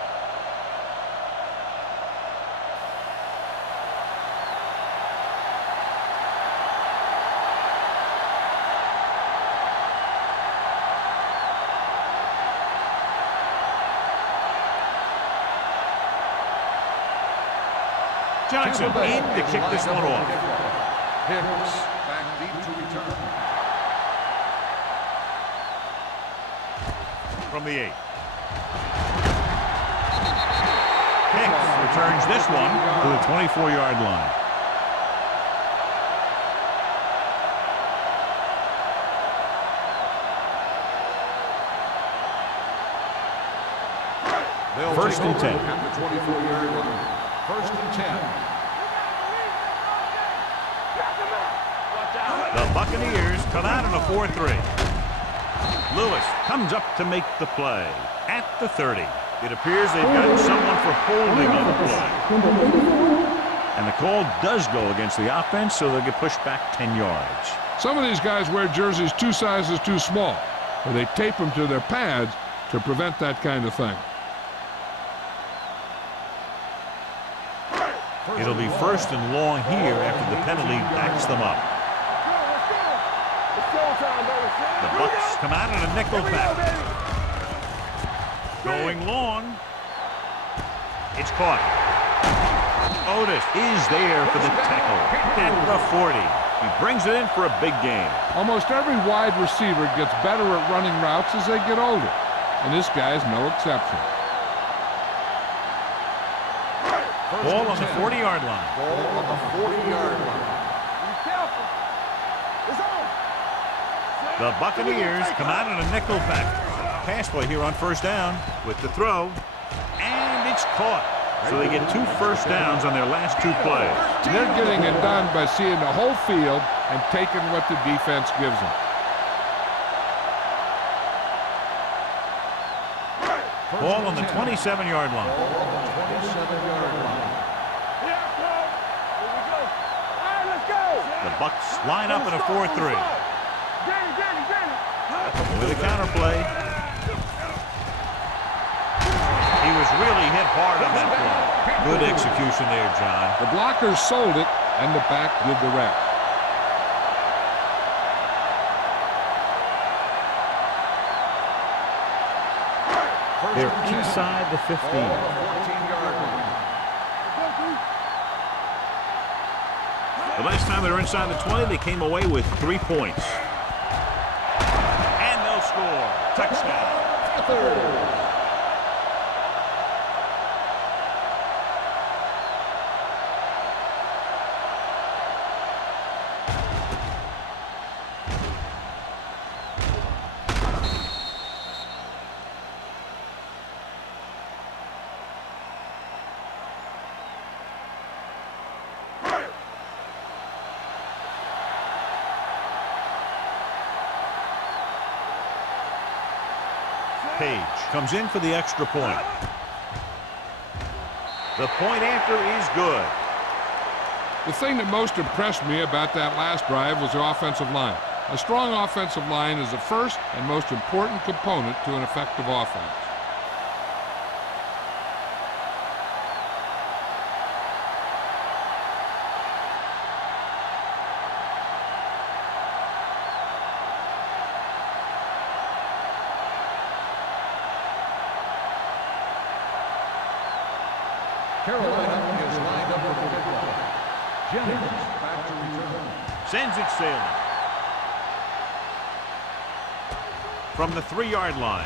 Johnson in to kick this one off. Hicks back deep to return. From the 8. Hicks returns this one to the 24-yard line. First and 10. At the 24-yard line. First and 10. The Buccaneers come out in a 4-3. Lewis comes up to make the play at the 30. It appears they've got someone for holding on the play. And the call does go against the offense, so they'll get pushed back 10 yards. Some of these guys wear jerseys 2 sizes too small, or they tape them to their pads to prevent that kind of thing. It'll be first and long here after the penalty backs them up. The Bucs come out in a nickel pack. Going long. It's caught. Otis is there for the tackle at the 40. He brings it in for a big game. Almost every wide receiver gets better at running routes as they get older, and this guy's no exception. Ball on the 40-yard line. Ball on the 40-yard line. The Buccaneers come out in a nickel pack. Pass play here on first down with the throw. And it's caught. So they get 2 first downs on their last 2 plays. They're getting it done by seeing the whole field and taking what the defense gives them. Ball on the 27-yard line. Ball on the 27-yard line. The Bucs line up in a 4-3. With a counter play. He was really hit hard on that play. Good execution there, John. The blockers sold it, and the back did the rest. They're inside the 15. 14-yard line. The last time they were inside the 20, they came away with 3 points. And score. Touchdown. Page comes in for the extra point. The point after is good. The thing that most impressed me about that last drive was the offensive line. A strong offensive line is the first and most important component to an effective offense. Carolina is lined up for the kickoff. Jennings back to return. Sends it sailing. From the 3-yard line.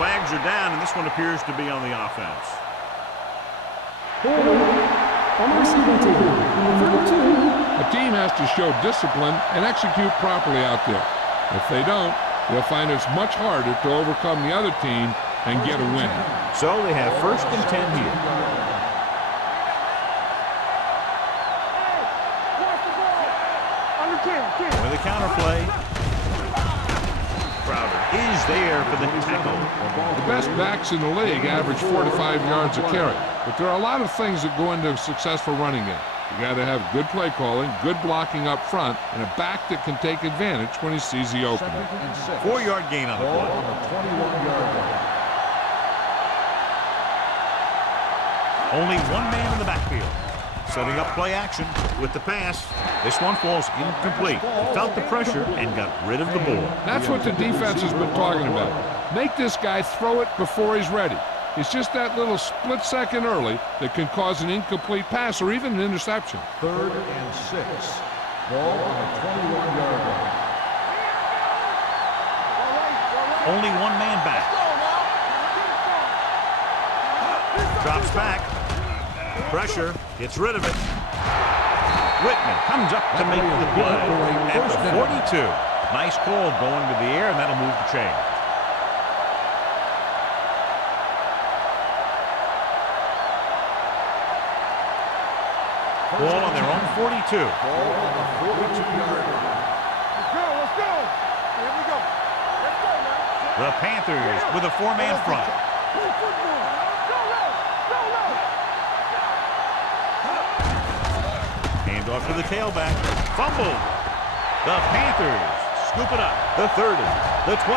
Flags are down, and this one appears to be on the offense. On the receiving team, number 32. A team has to show discipline and execute properly out there. If they don't, they'll find it's much harder to overcome the other team and get a win. So they have 1st and 10 here. With a counterplay. Crowder is there for the tackle. The best backs in the league average 4 to 5 yards a carry, but there are a lot of things that go into a successful running game. You got to have good play calling, good blocking up front, and a back that can take advantage when he sees the opening. 4-yard gain on the play. On the 21-yard line. Only one man in the backfield. Setting up play action with the pass. This one falls incomplete. He felt the pressure and got rid of the ball. That's what the defense has been talking about. Make this guy throw it before he's ready. It's just that little split second early that can cause an incomplete pass or even an interception. 3rd and 6. Ball on the 21-yard line. Only one man back. Drops back. Pressure. Gets rid of it. Whitman comes up to make the play at the 42. Nice call going to the air, and that'll move the chain. Ball on their own 42. Ball on the 42-yard line. Let's go. Here we go. Let's go, man. The Panthers with a 4-man front. Play football. Go, Go, Hand off to the tailback. Fumble. The Panthers scoop it up. The 30, the 20,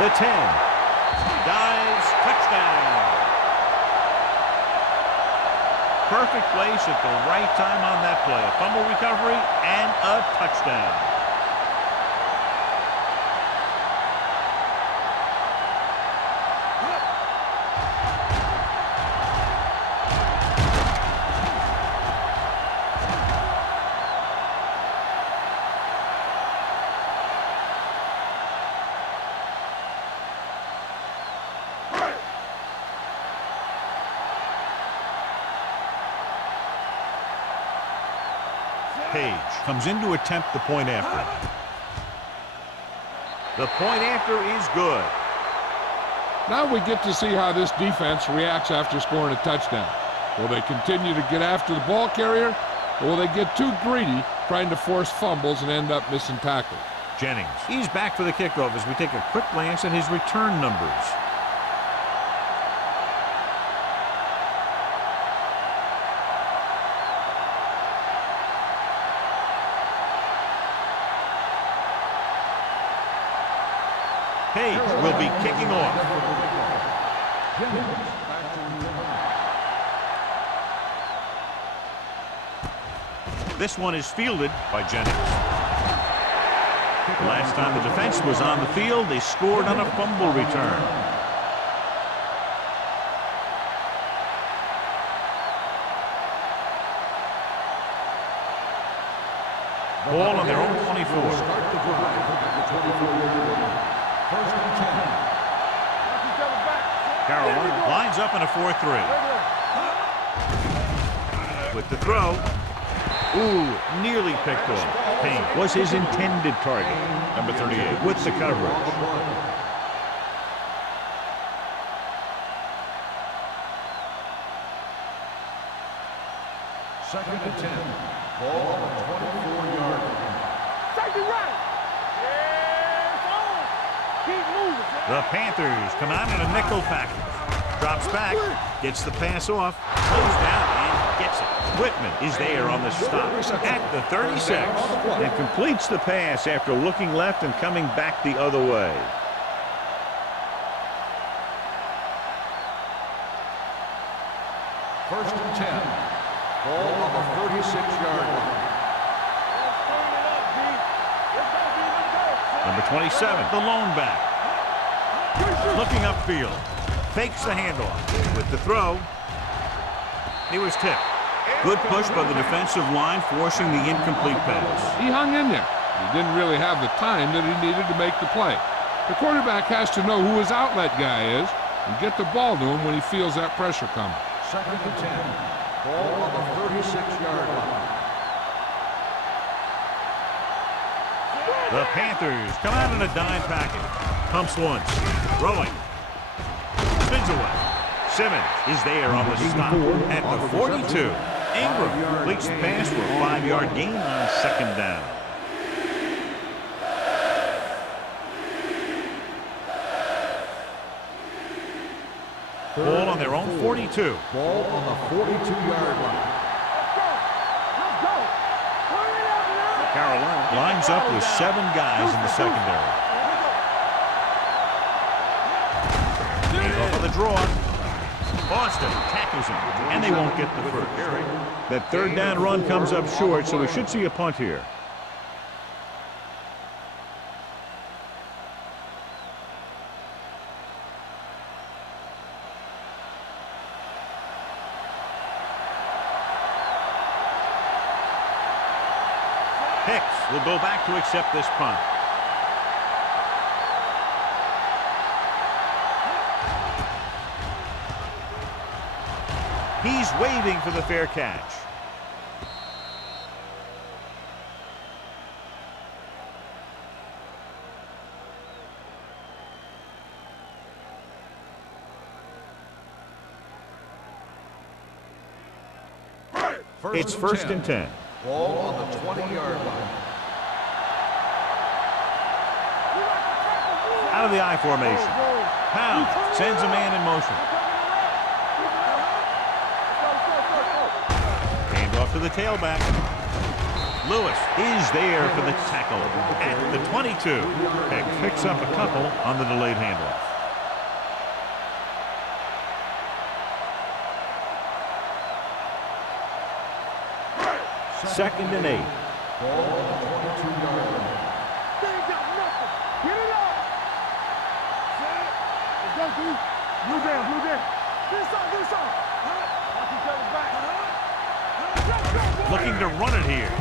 the 10. Dives, touchdown. Perfect place at the right time on that play. A fumble recovery and a touchdown. Page comes in to attempt the point after. The point after is good. Now we get to see how this defense reacts after scoring a touchdown. Will they continue to get after the ball carrier, or will they get too greedy trying to force fumbles and end up missing tackles? Jennings, he's back for the kickoff as we take a quick glance at his return numbers. Page will be kicking off. This one is fielded by Jennings. The last time the defense was on the field, they scored on a fumble return. Ball on their own 24. Start the drive at the 24-yard line. First and 10. Carolina lines up in a 4-3. With the throw. Ooh, nearly picked off. Payne was his intended target. Number 38 with the coverage. Second and 10. Ball on the 24-yard line. Safety right. Keep moving. The Panthers come out in a nickel package. Drops back, gets the pass off, slows down, and gets it. Whitman is there on the stop at the 36 and completes the pass after looking left and coming back the other way. First and 10. Ball on the 36-yard line. Number 27, the lone back. Looking upfield. Fakes the handoff. With the throw. He was tipped. Good push by the defensive line, forcing the incomplete pass. He hung in there. He didn't really have the time that he needed to make the play. The quarterback has to know who his outlet guy is and get the ball to him when he feels that pressure coming. Second and 10. Ball on the 36-yard line. The Panthers come out in a dime package. Pumps once. Throwing. Spins away. Simmons is there on the stop at the 42. Ingram completes the pass for a 5-yard gain on second down. Ball on their own 42. Ball on the 42-yard line. Carolina lines up with 7 guys in the secondary. Off of the draw. Boston tackles him, and they won't get the first. That third down run comes up short, so we should see a punt here. Hicks will go back to accept this punt. He's waving for the fair catch. It's first and 10. Ball on the 20-yard line. Out of the I formation. Pound sends a man in motion. Off to the tailback. Lewis is there for the tackle at the 22. And picks up a couple on the delayed handoff. Second and 8. Ball on the 22-yard line. They ain't got nothing. Get it up. Let's go, D. Blue down, blue down. This side, this side. Watch each other back. Looking to run it here.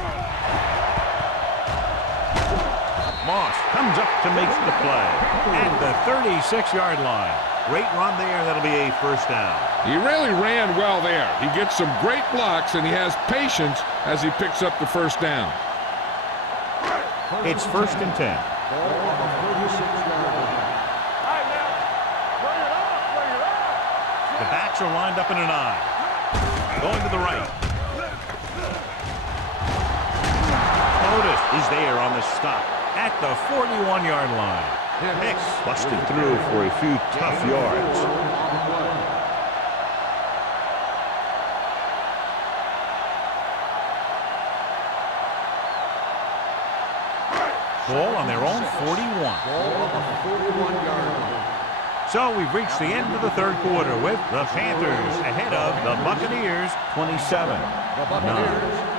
Moss comes up to make the play at the 36-yard line. Great run there. That'll be a first down. He really ran well there. He gets some great blocks, and he has patience as he picks up the first down. It's first and 10. Ball on the 36-yard line. All right, now. Bring it up, bring it up. The backs are lined up in an I. Going to the right. Otis is there on the stop at the 41-yard line. Hicks busted through for a few tough yards. Ball on their own 41. Ball on the 41-yard line. So we've reached the end of the third quarter with the Panthers ahead of the Buccaneers 27. The Buccaneers.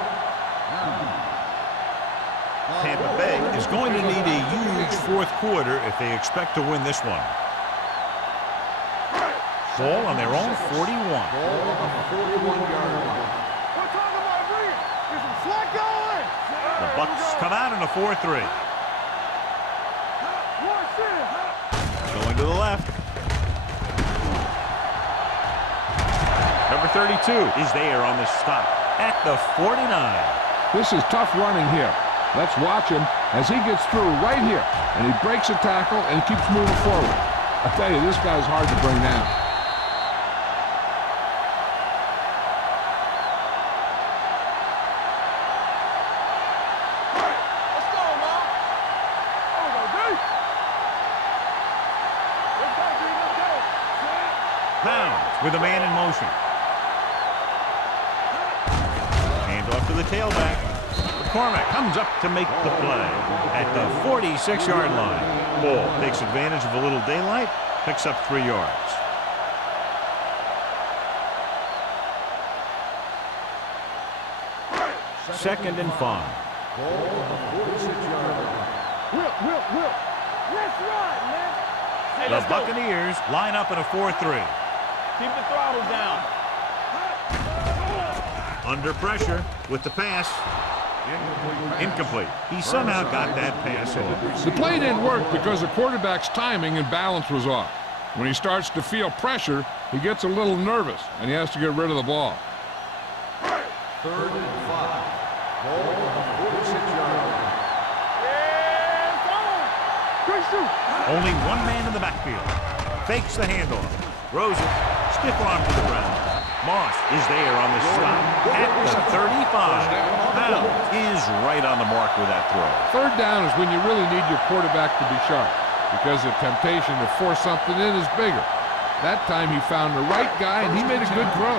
Tampa Bay is going to need a huge fourth quarter if they expect to win this one. Ball on their own 41. Ball on the 41-yard line. We're talking about bringing. There's some slack going. The Bucks come out in a 4-3. Going to the left. Number 32 is there on the stop at the 49. This is tough running here. Let's watch him as he gets through right here. And he breaks a tackle and keeps moving forward. I tell you, this guy's hard to bring down. Let's go, man. Oh, go, dude. Let's go, dude. Let's go. Pounds with a man in motion. Hand off to the tailback. McCormick comes up to make the play at the 46-yard line. Ball takes advantage of a little daylight, picks up 3 yards. Second and 5. Will. Let's ride, man. Hey, The let's go. Buccaneers line up in a 4-3. Keep the throttle down. Under pressure with the pass. Incomplete. He somehow got that pass off. The play didn't work because the quarterback's timing and balance was off. When he starts to feel pressure, he gets a little nervous, and he has to get rid of the ball. 3rd and 5. Ball on the 46-yard line. Yeah, go. Quick shoot. Only one man in the backfield. Fakes the handoff. Throws it. Stiff arm to the ground. Moss is there on the stop at the 35. Pound is right on the mark with that throw. 3rd down is when you really need your quarterback to be sharp because the temptation to force something in is bigger. That time he found the right guy and he made a good throw.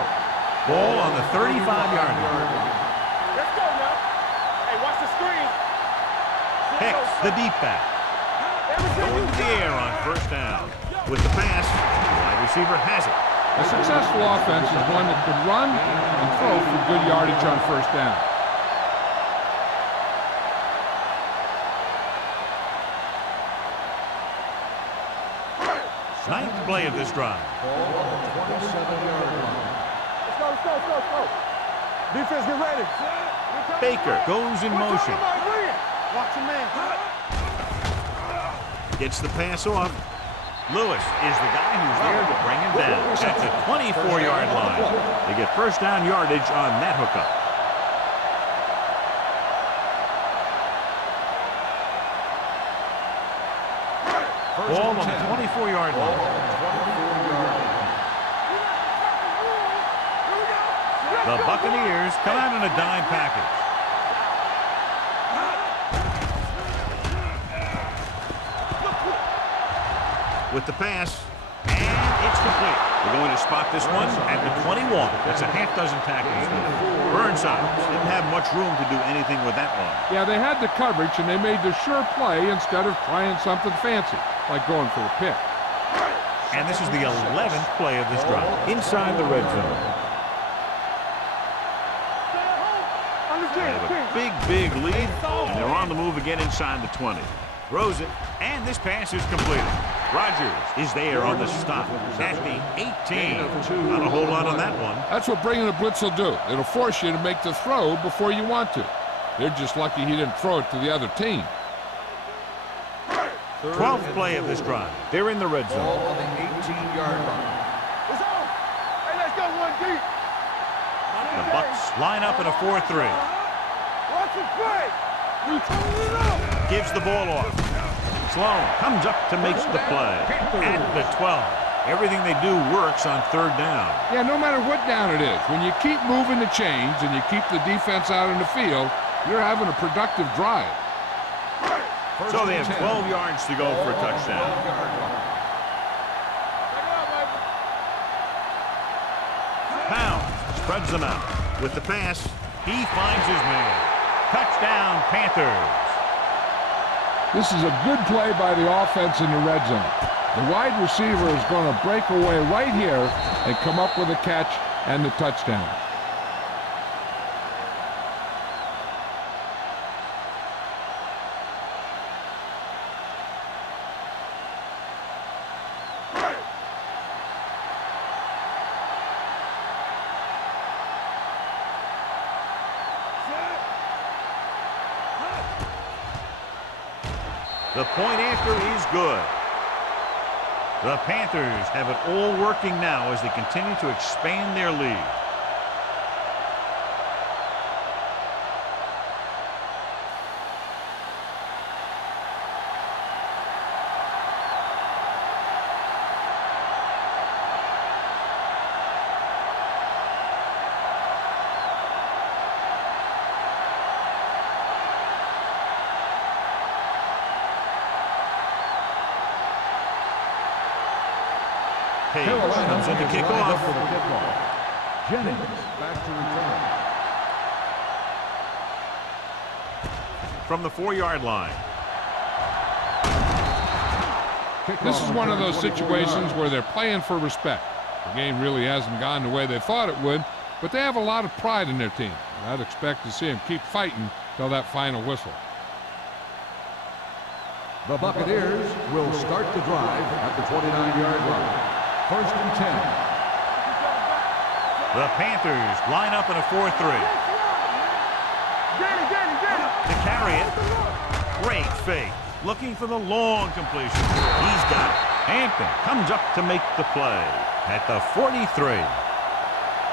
Ball on the 35-yard line. Let's go now. Hey, watch the screen. Hicks, the deep back. Going to the air on 1st down. With the pass, the wide receiver has it. A successful offense is one that can run and throw for good yardage on 1st down. Ninth play of this drive. Ball on the 27-yard line. Let's go. Defense, get ready. Baker goes in motion. Watch your man. Gets the pass off. Lewis is the guy who's there to bring him down at the 24-yard line. They get 1st down yardage on that hookup. Ball on the 24-yard line. The Buccaneers come out in a dime package. With the pass, and it's complete. We're going to spot this one at the 21. That's a half dozen tackles. Burnside didn't have much room to do anything with that one. Yeah, they had the coverage and they made the sure play instead of trying something fancy, like going for a pick. And this is the 11th play of this drive. Inside the red zone. They have a big lead, and they're on the move again inside the 20. Throws it, and this pass is completed. Rogers is there on the stop at the 18. Not a whole lot on that one. That's what bringing a blitz will do. It'll force you to make the throw before you want to. They're just lucky he didn't throw it to the other team. 12th play of this drive. They're in the red Ball zone. on the 18-yard line. It's on. Hey, let's go one deep. The Bucks line up in a 4-3. Watch it play. We turn it up. Gives the ball off. Sloan comes up to make the play at the 12. Everything they do works on 3rd down. Yeah, no matter what down it is, when you keep moving the chains and you keep the defense out in the field, you're having a productive drive. So they have 12 yards to go for a touchdown. Pound spreads them out. With the pass, he finds his man. Touchdown, Panthers. This is a good play by the offense in the red zone. The wide receiver is going to break away right here and come up with a catch and the touchdown. The point after is good. The Panthers have it all working now as they continue to expand their lead. Page comes in to kick off. For the kickoff. Jennings back to return. From the 4-yard line. This is one of those situations where they're playing for respect. The game really hasn't gone the way they thought it would, but they have a lot of pride in their team. I'd expect to see them keep fighting till that final whistle. The Buccaneers will start the drive at the 29-yard line. 1st and 10. The Panthers line up in a 4-3. To carry it. Great fake. Looking for the long completion. He's got it. Hampton comes up to make the play at the 43.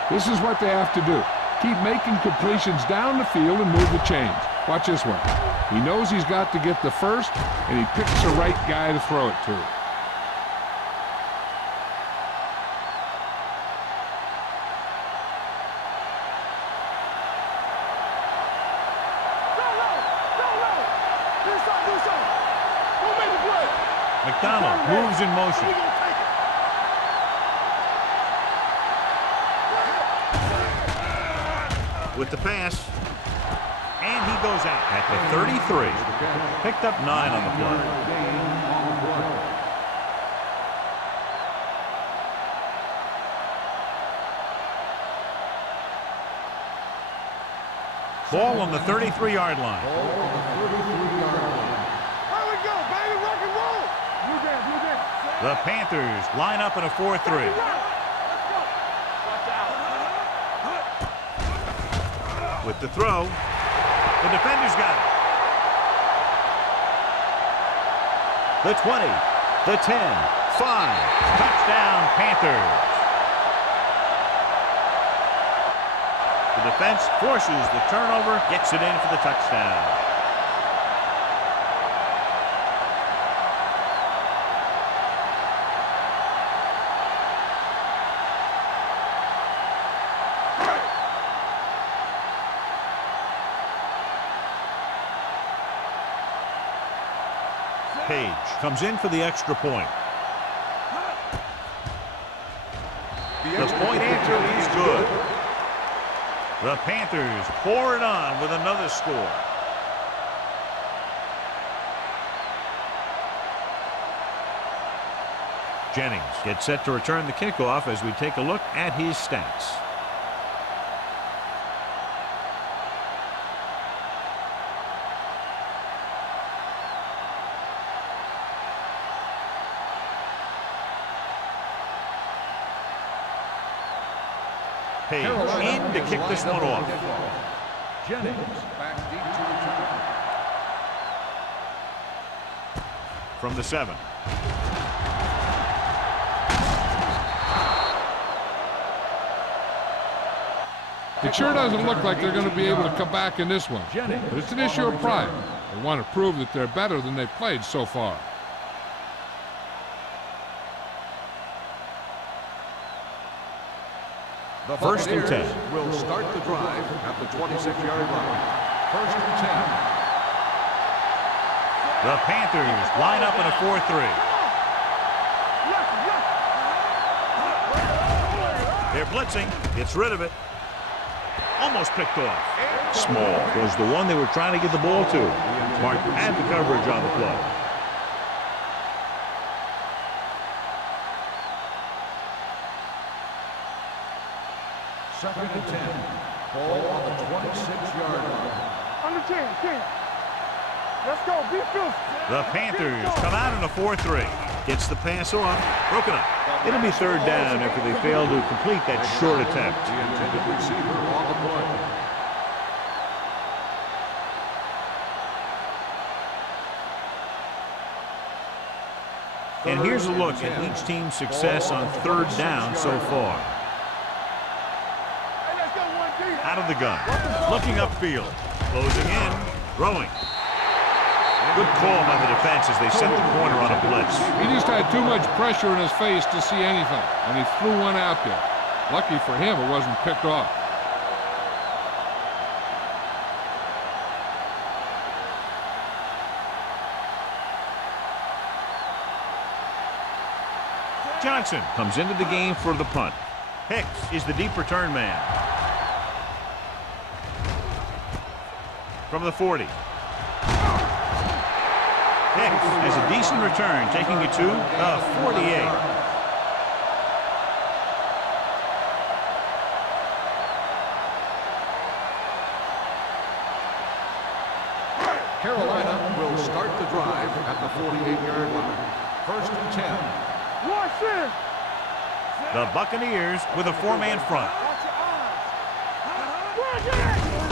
This is what they have to do. Keep making completions down the field and move the chains. Watch this one. He knows he's got to get the first, and he picks the right guy to throw it to. McDonald moves in motion. With the pass. And he goes out at the 33. Picked up 9 on the play. Ball on the 33-yard line. The Panthers line up in a 4-3. With the throw, the defender's got it. The 20, the 10, 5, touchdown Panthers. The defense forces the turnover, gets it in for the touchdown. Page comes in for the extra point. The point after is good. The Panthers pour it on with another score. Jennings gets set to return the kickoff as we take a look at his stats. Page in to kick this one off. Jennings back deep to return. From the 7. It sure doesn't look like they're going to be able to come back in this one. But it's an issue of pride. They want to prove that they're better than they've played so far. The 1st and 10. Will start the drive at the 26-yard line. 1st and 10. The Panthers line up in a 4-3. They're blitzing. Gets rid of it. Almost picked off. Small was the one they were trying to get the ball to. Martin had the coverage on the play. Second and 10. Ball on the 26-yard line. Under 10. Let's go. Be fierce. The Panthers come out in a 4-3. Gets the pass off. Broken up. It'll be 3rd down after they fail to complete that short attempt. The intended receiver on the play. And here's a look at each team's success on third down so far. Out of the gun, looking upfield, closing in, throwing. Good call by the defense as they set the corner on a blitz. He just had too much pressure in his face to see anything, and he threw one out there. Lucky for him, it wasn't picked off. Johnson comes into the game for the punt. Hicks is the deep return man. From the 40. Hicks has a decent return, taking it to the 48. Carolina will start the drive at the 48-yard line. 1st and 10. Watch this. The Buccaneers with a four-man front.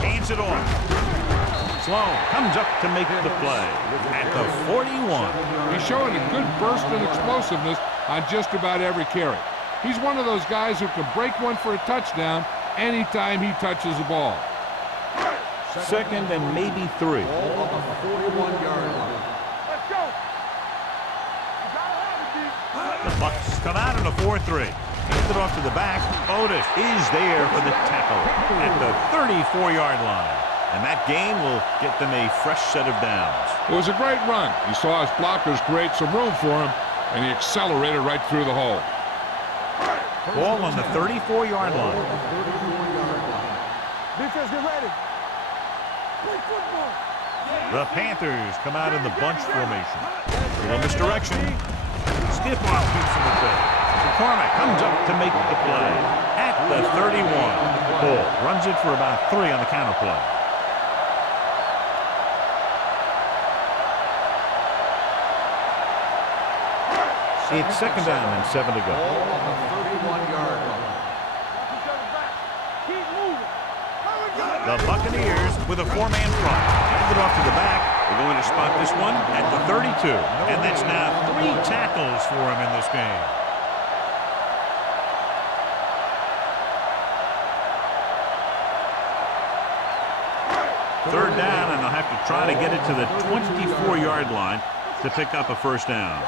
Hands it off. Sloan comes up to make the play at the 41. He's showing a good burst and explosiveness on just about every carry. He's one of those guys who can break one for a touchdown anytime he touches the ball. 2nd and maybe 3. Ball on the 41-yard line. Let's go. You gotta have it, D. The Bucs come out in a 4-3. Hands it off to the back. Otis is there for the tackle at the 34-yard line. And that gain will get them a fresh set of downs. It was a great run. He saw his blockers create some room for him, and he accelerated right through the hole. Ball on the 34-yard line. Defense, get ready. Play football. The Panthers come out in the bunch formation. Little misdirection. Stiff arm keeps him at bay. McCormick comes up to make the play at the 31. Ball runs it for about 3 on the counter play. It's 2nd down and 7 to go. Ball on the 31-yard line. Keep moving. The Buccaneers with a four-man front. Hand it off to the back. We're going to spot this one at the 32. And that's now 3 tackles for him in this game. Third down, and they'll have to try to get it to the 24-yard line to pick up a first down.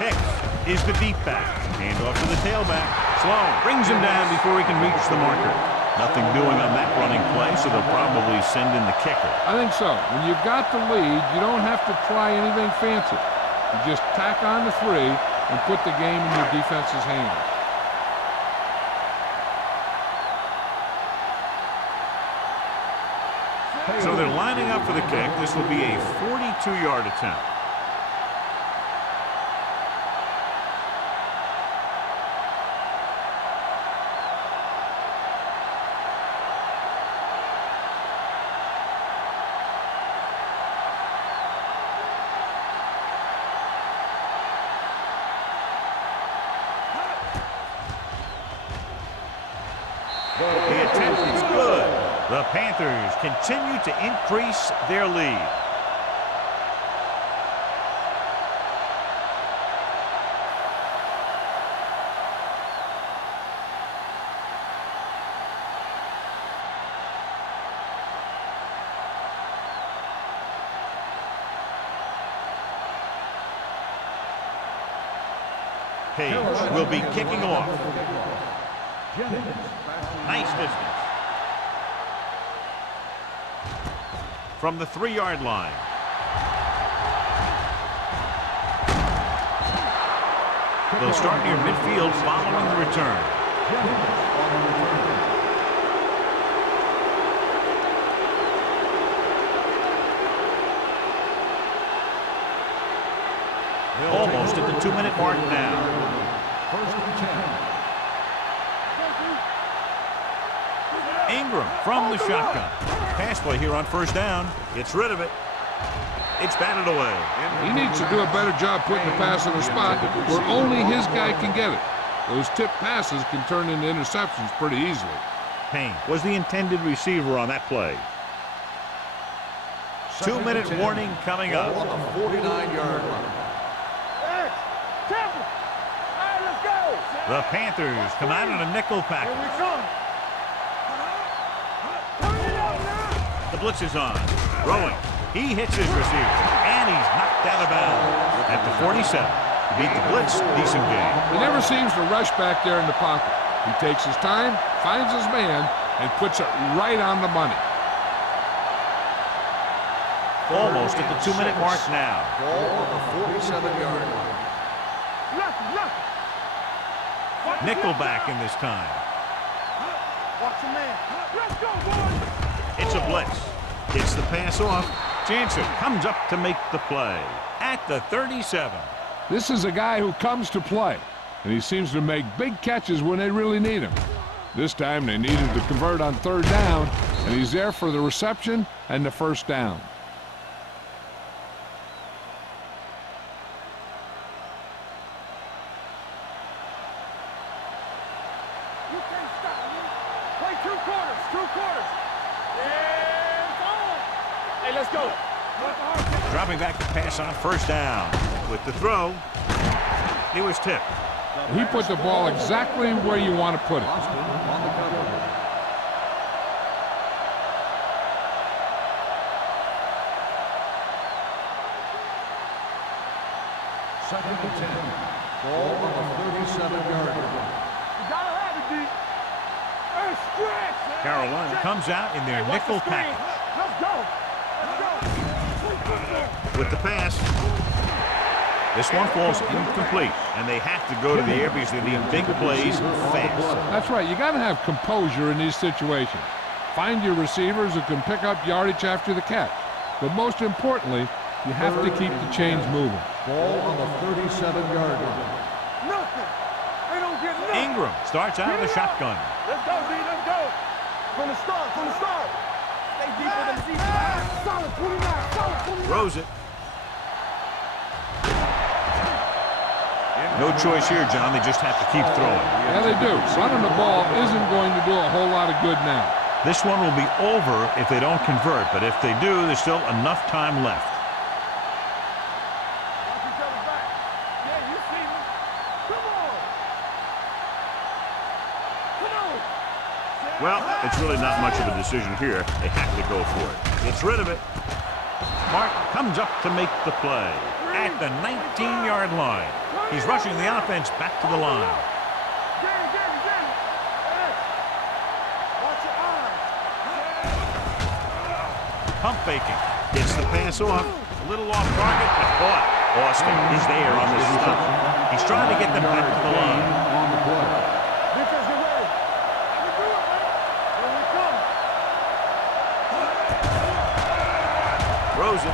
Hicks is the deep back. Hand off to the tailback. Sloan brings him down before he can reach the marker. Nothing doing on that running play, so they'll probably send in the kicker. I think so. When you've got the lead, you don't have to try anything fancy. You just tack on the 3 and put the game in your defense's hands. So they're lining up for the kick. This will be a 42-yard attempt. The attempt is good. The Panthers continue to increase their lead. Page will be kicking off. Nice distance. From the 3-yard line. They'll start near midfield following the return. Almost at the 2-minute mark now. 1st and 10. Ingram from the shotgun. Pass play here on first down. Gets rid of it. It's batted away. He needs to do a better job putting the pass in a spot where only his guy can get it. Those tip passes can turn into interceptions pretty easily. Payne was the intended receiver on that play. 2-minute warning coming up. On the 49-yard line. The Panthers come out in a nickel package. Here we come. Turn it out now. The blitz is on. Throwing. He hits his receiver, and he's knocked out of bounds at the 47. He beat the blitz. Decent game. He never seems to rush back there in the pocket. He takes his time, finds his man, and puts it right on the money. Almost at the 2-minute mark now. Ball on the 47-yard line. Left. Nickelback in this time. Watch your man. Let's go, boys. It's a blitz. Gets the pass off. Jansen comes up to make the play at the 37. This is a guy who comes to play, and he seems to make big catches when they really need him. This time they needed to convert on 3rd down, and he's there for the reception and the 1st down. You can't stop me. Play 2 quarters. Yeah, it's on. Hey, let's go. Dropping back to pass on 1st down. With the throw, he was tipped. He put the ball exactly where you want to put it. Austin on the cover. Second and 10. Ball on the 37-yard line. You gotta have it, D. Hey, stretch. Carolina comes out in their nickel package. Let's go. With the pass, this one falls incomplete, and they have to go to the air because they need big plays fast. That's right. You got to have composure in these situations. Find your receivers who can pick up yardage after the catch. But most importantly, you have to keep the chains moving. Ball on the 37-yard line. Nothing. They don't get nothing. Ingram starts out of the shotgun. Let's go, D. Let's go. From the start. Stay deeper than deep. Solid 29. Throws it. No choice here, John. They just have to keep throwing. Yeah, they do. Running the ball isn't going to do a whole lot of good now. This one will be over if they don't convert, but if they do, there's still enough time left. Watch each other back. Yeah, you see me. Come on. Well, it's really not much of a decision here. They have to go for it. Gets rid of it. Mark comes up to make the play at the 19-yard line. He's rushing the offense back to the line. Get it. Hey. Watch your eyes. Pump faking. Gets the pass off. A little off target, but caught. Austin is there on the stop. He's trying to get them back to the line. On the play. Defense, get ready. Let me do it, man. Here we come. Throws it.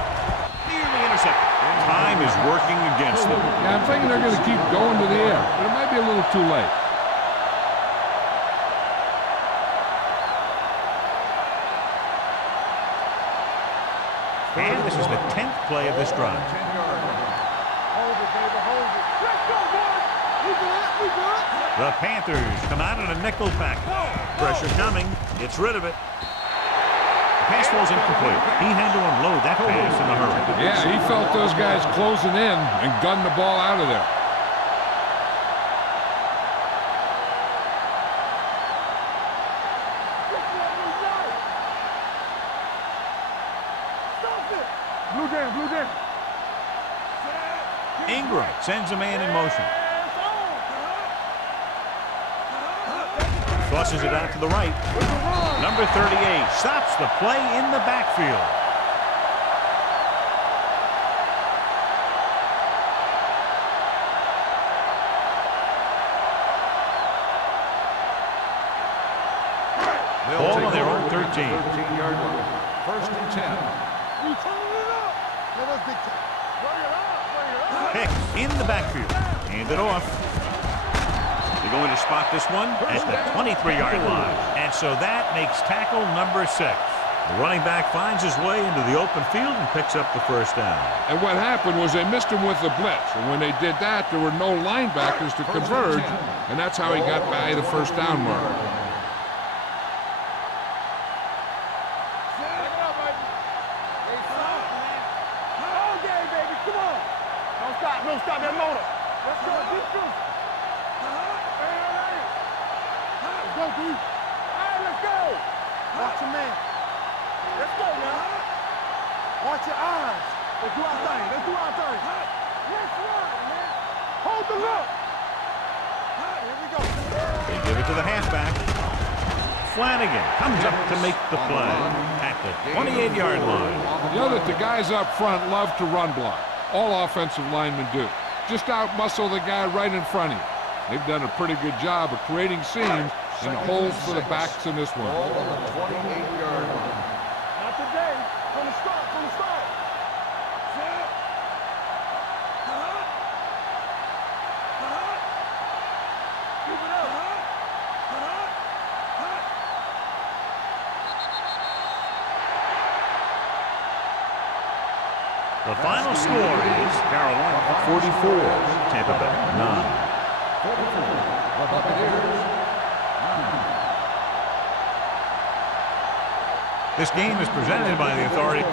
Nearly intercepted. Time is working against them. Yeah, I'm thinking they're going to keep going to the air, but it might be a little too late. And this is the 10th play of this drive. 10-yard line. Hold it, baby, hold it. Let's go, boys. We good. The Panthers come out in a nickel package. Pressure coming. Gets rid of it. The pass was incomplete. He had to unload that pass in a hurry. Yeah, he felt those guys closing in and gunned the ball out of there. Blue game. Ingram sends a man in motion. Tosses it out to the right. Number 38 stops the play in the backfield. Ball on their own 13. 13-yard line. 1st and 10. We turning it up. Let us dictate. Bring it up. Pick in the backfield. Hand it off. They're going to spot this one at the 23-yard line. And so that makes tackle number 6. The running back finds his way into the open field and picks up the 1st down. And what happened was they missed him with the blitz. And when they did that, there were no linebackers to converge. And that's how he got by the 1st down mark. Back it up, baby. Hey, soft, man. All game, baby. Come on. Don't stop. That motor. Let's go. Deep goose. Hey, B. All right, let's go. Watch your man. Let's go now. Watch your eyes. Let's do our thing. Let's do our thing. Let's run, man. Hold the look. Here we go. They give it to the halfback. Flanagan comes up to make the play at the 28-yard line. You know that the guys up front love to run block. All offensive linemen do. Just out-muscle the guy right in front of you. They've done a pretty good job of creating seams and holes for the backs in this one. Ball on the 28-yard line. Not today. From the start. From the start. Set. Keep it up. The final score is Carolina 44, Tampa Bay 9. The Buccaneers. This game is presented by the authority.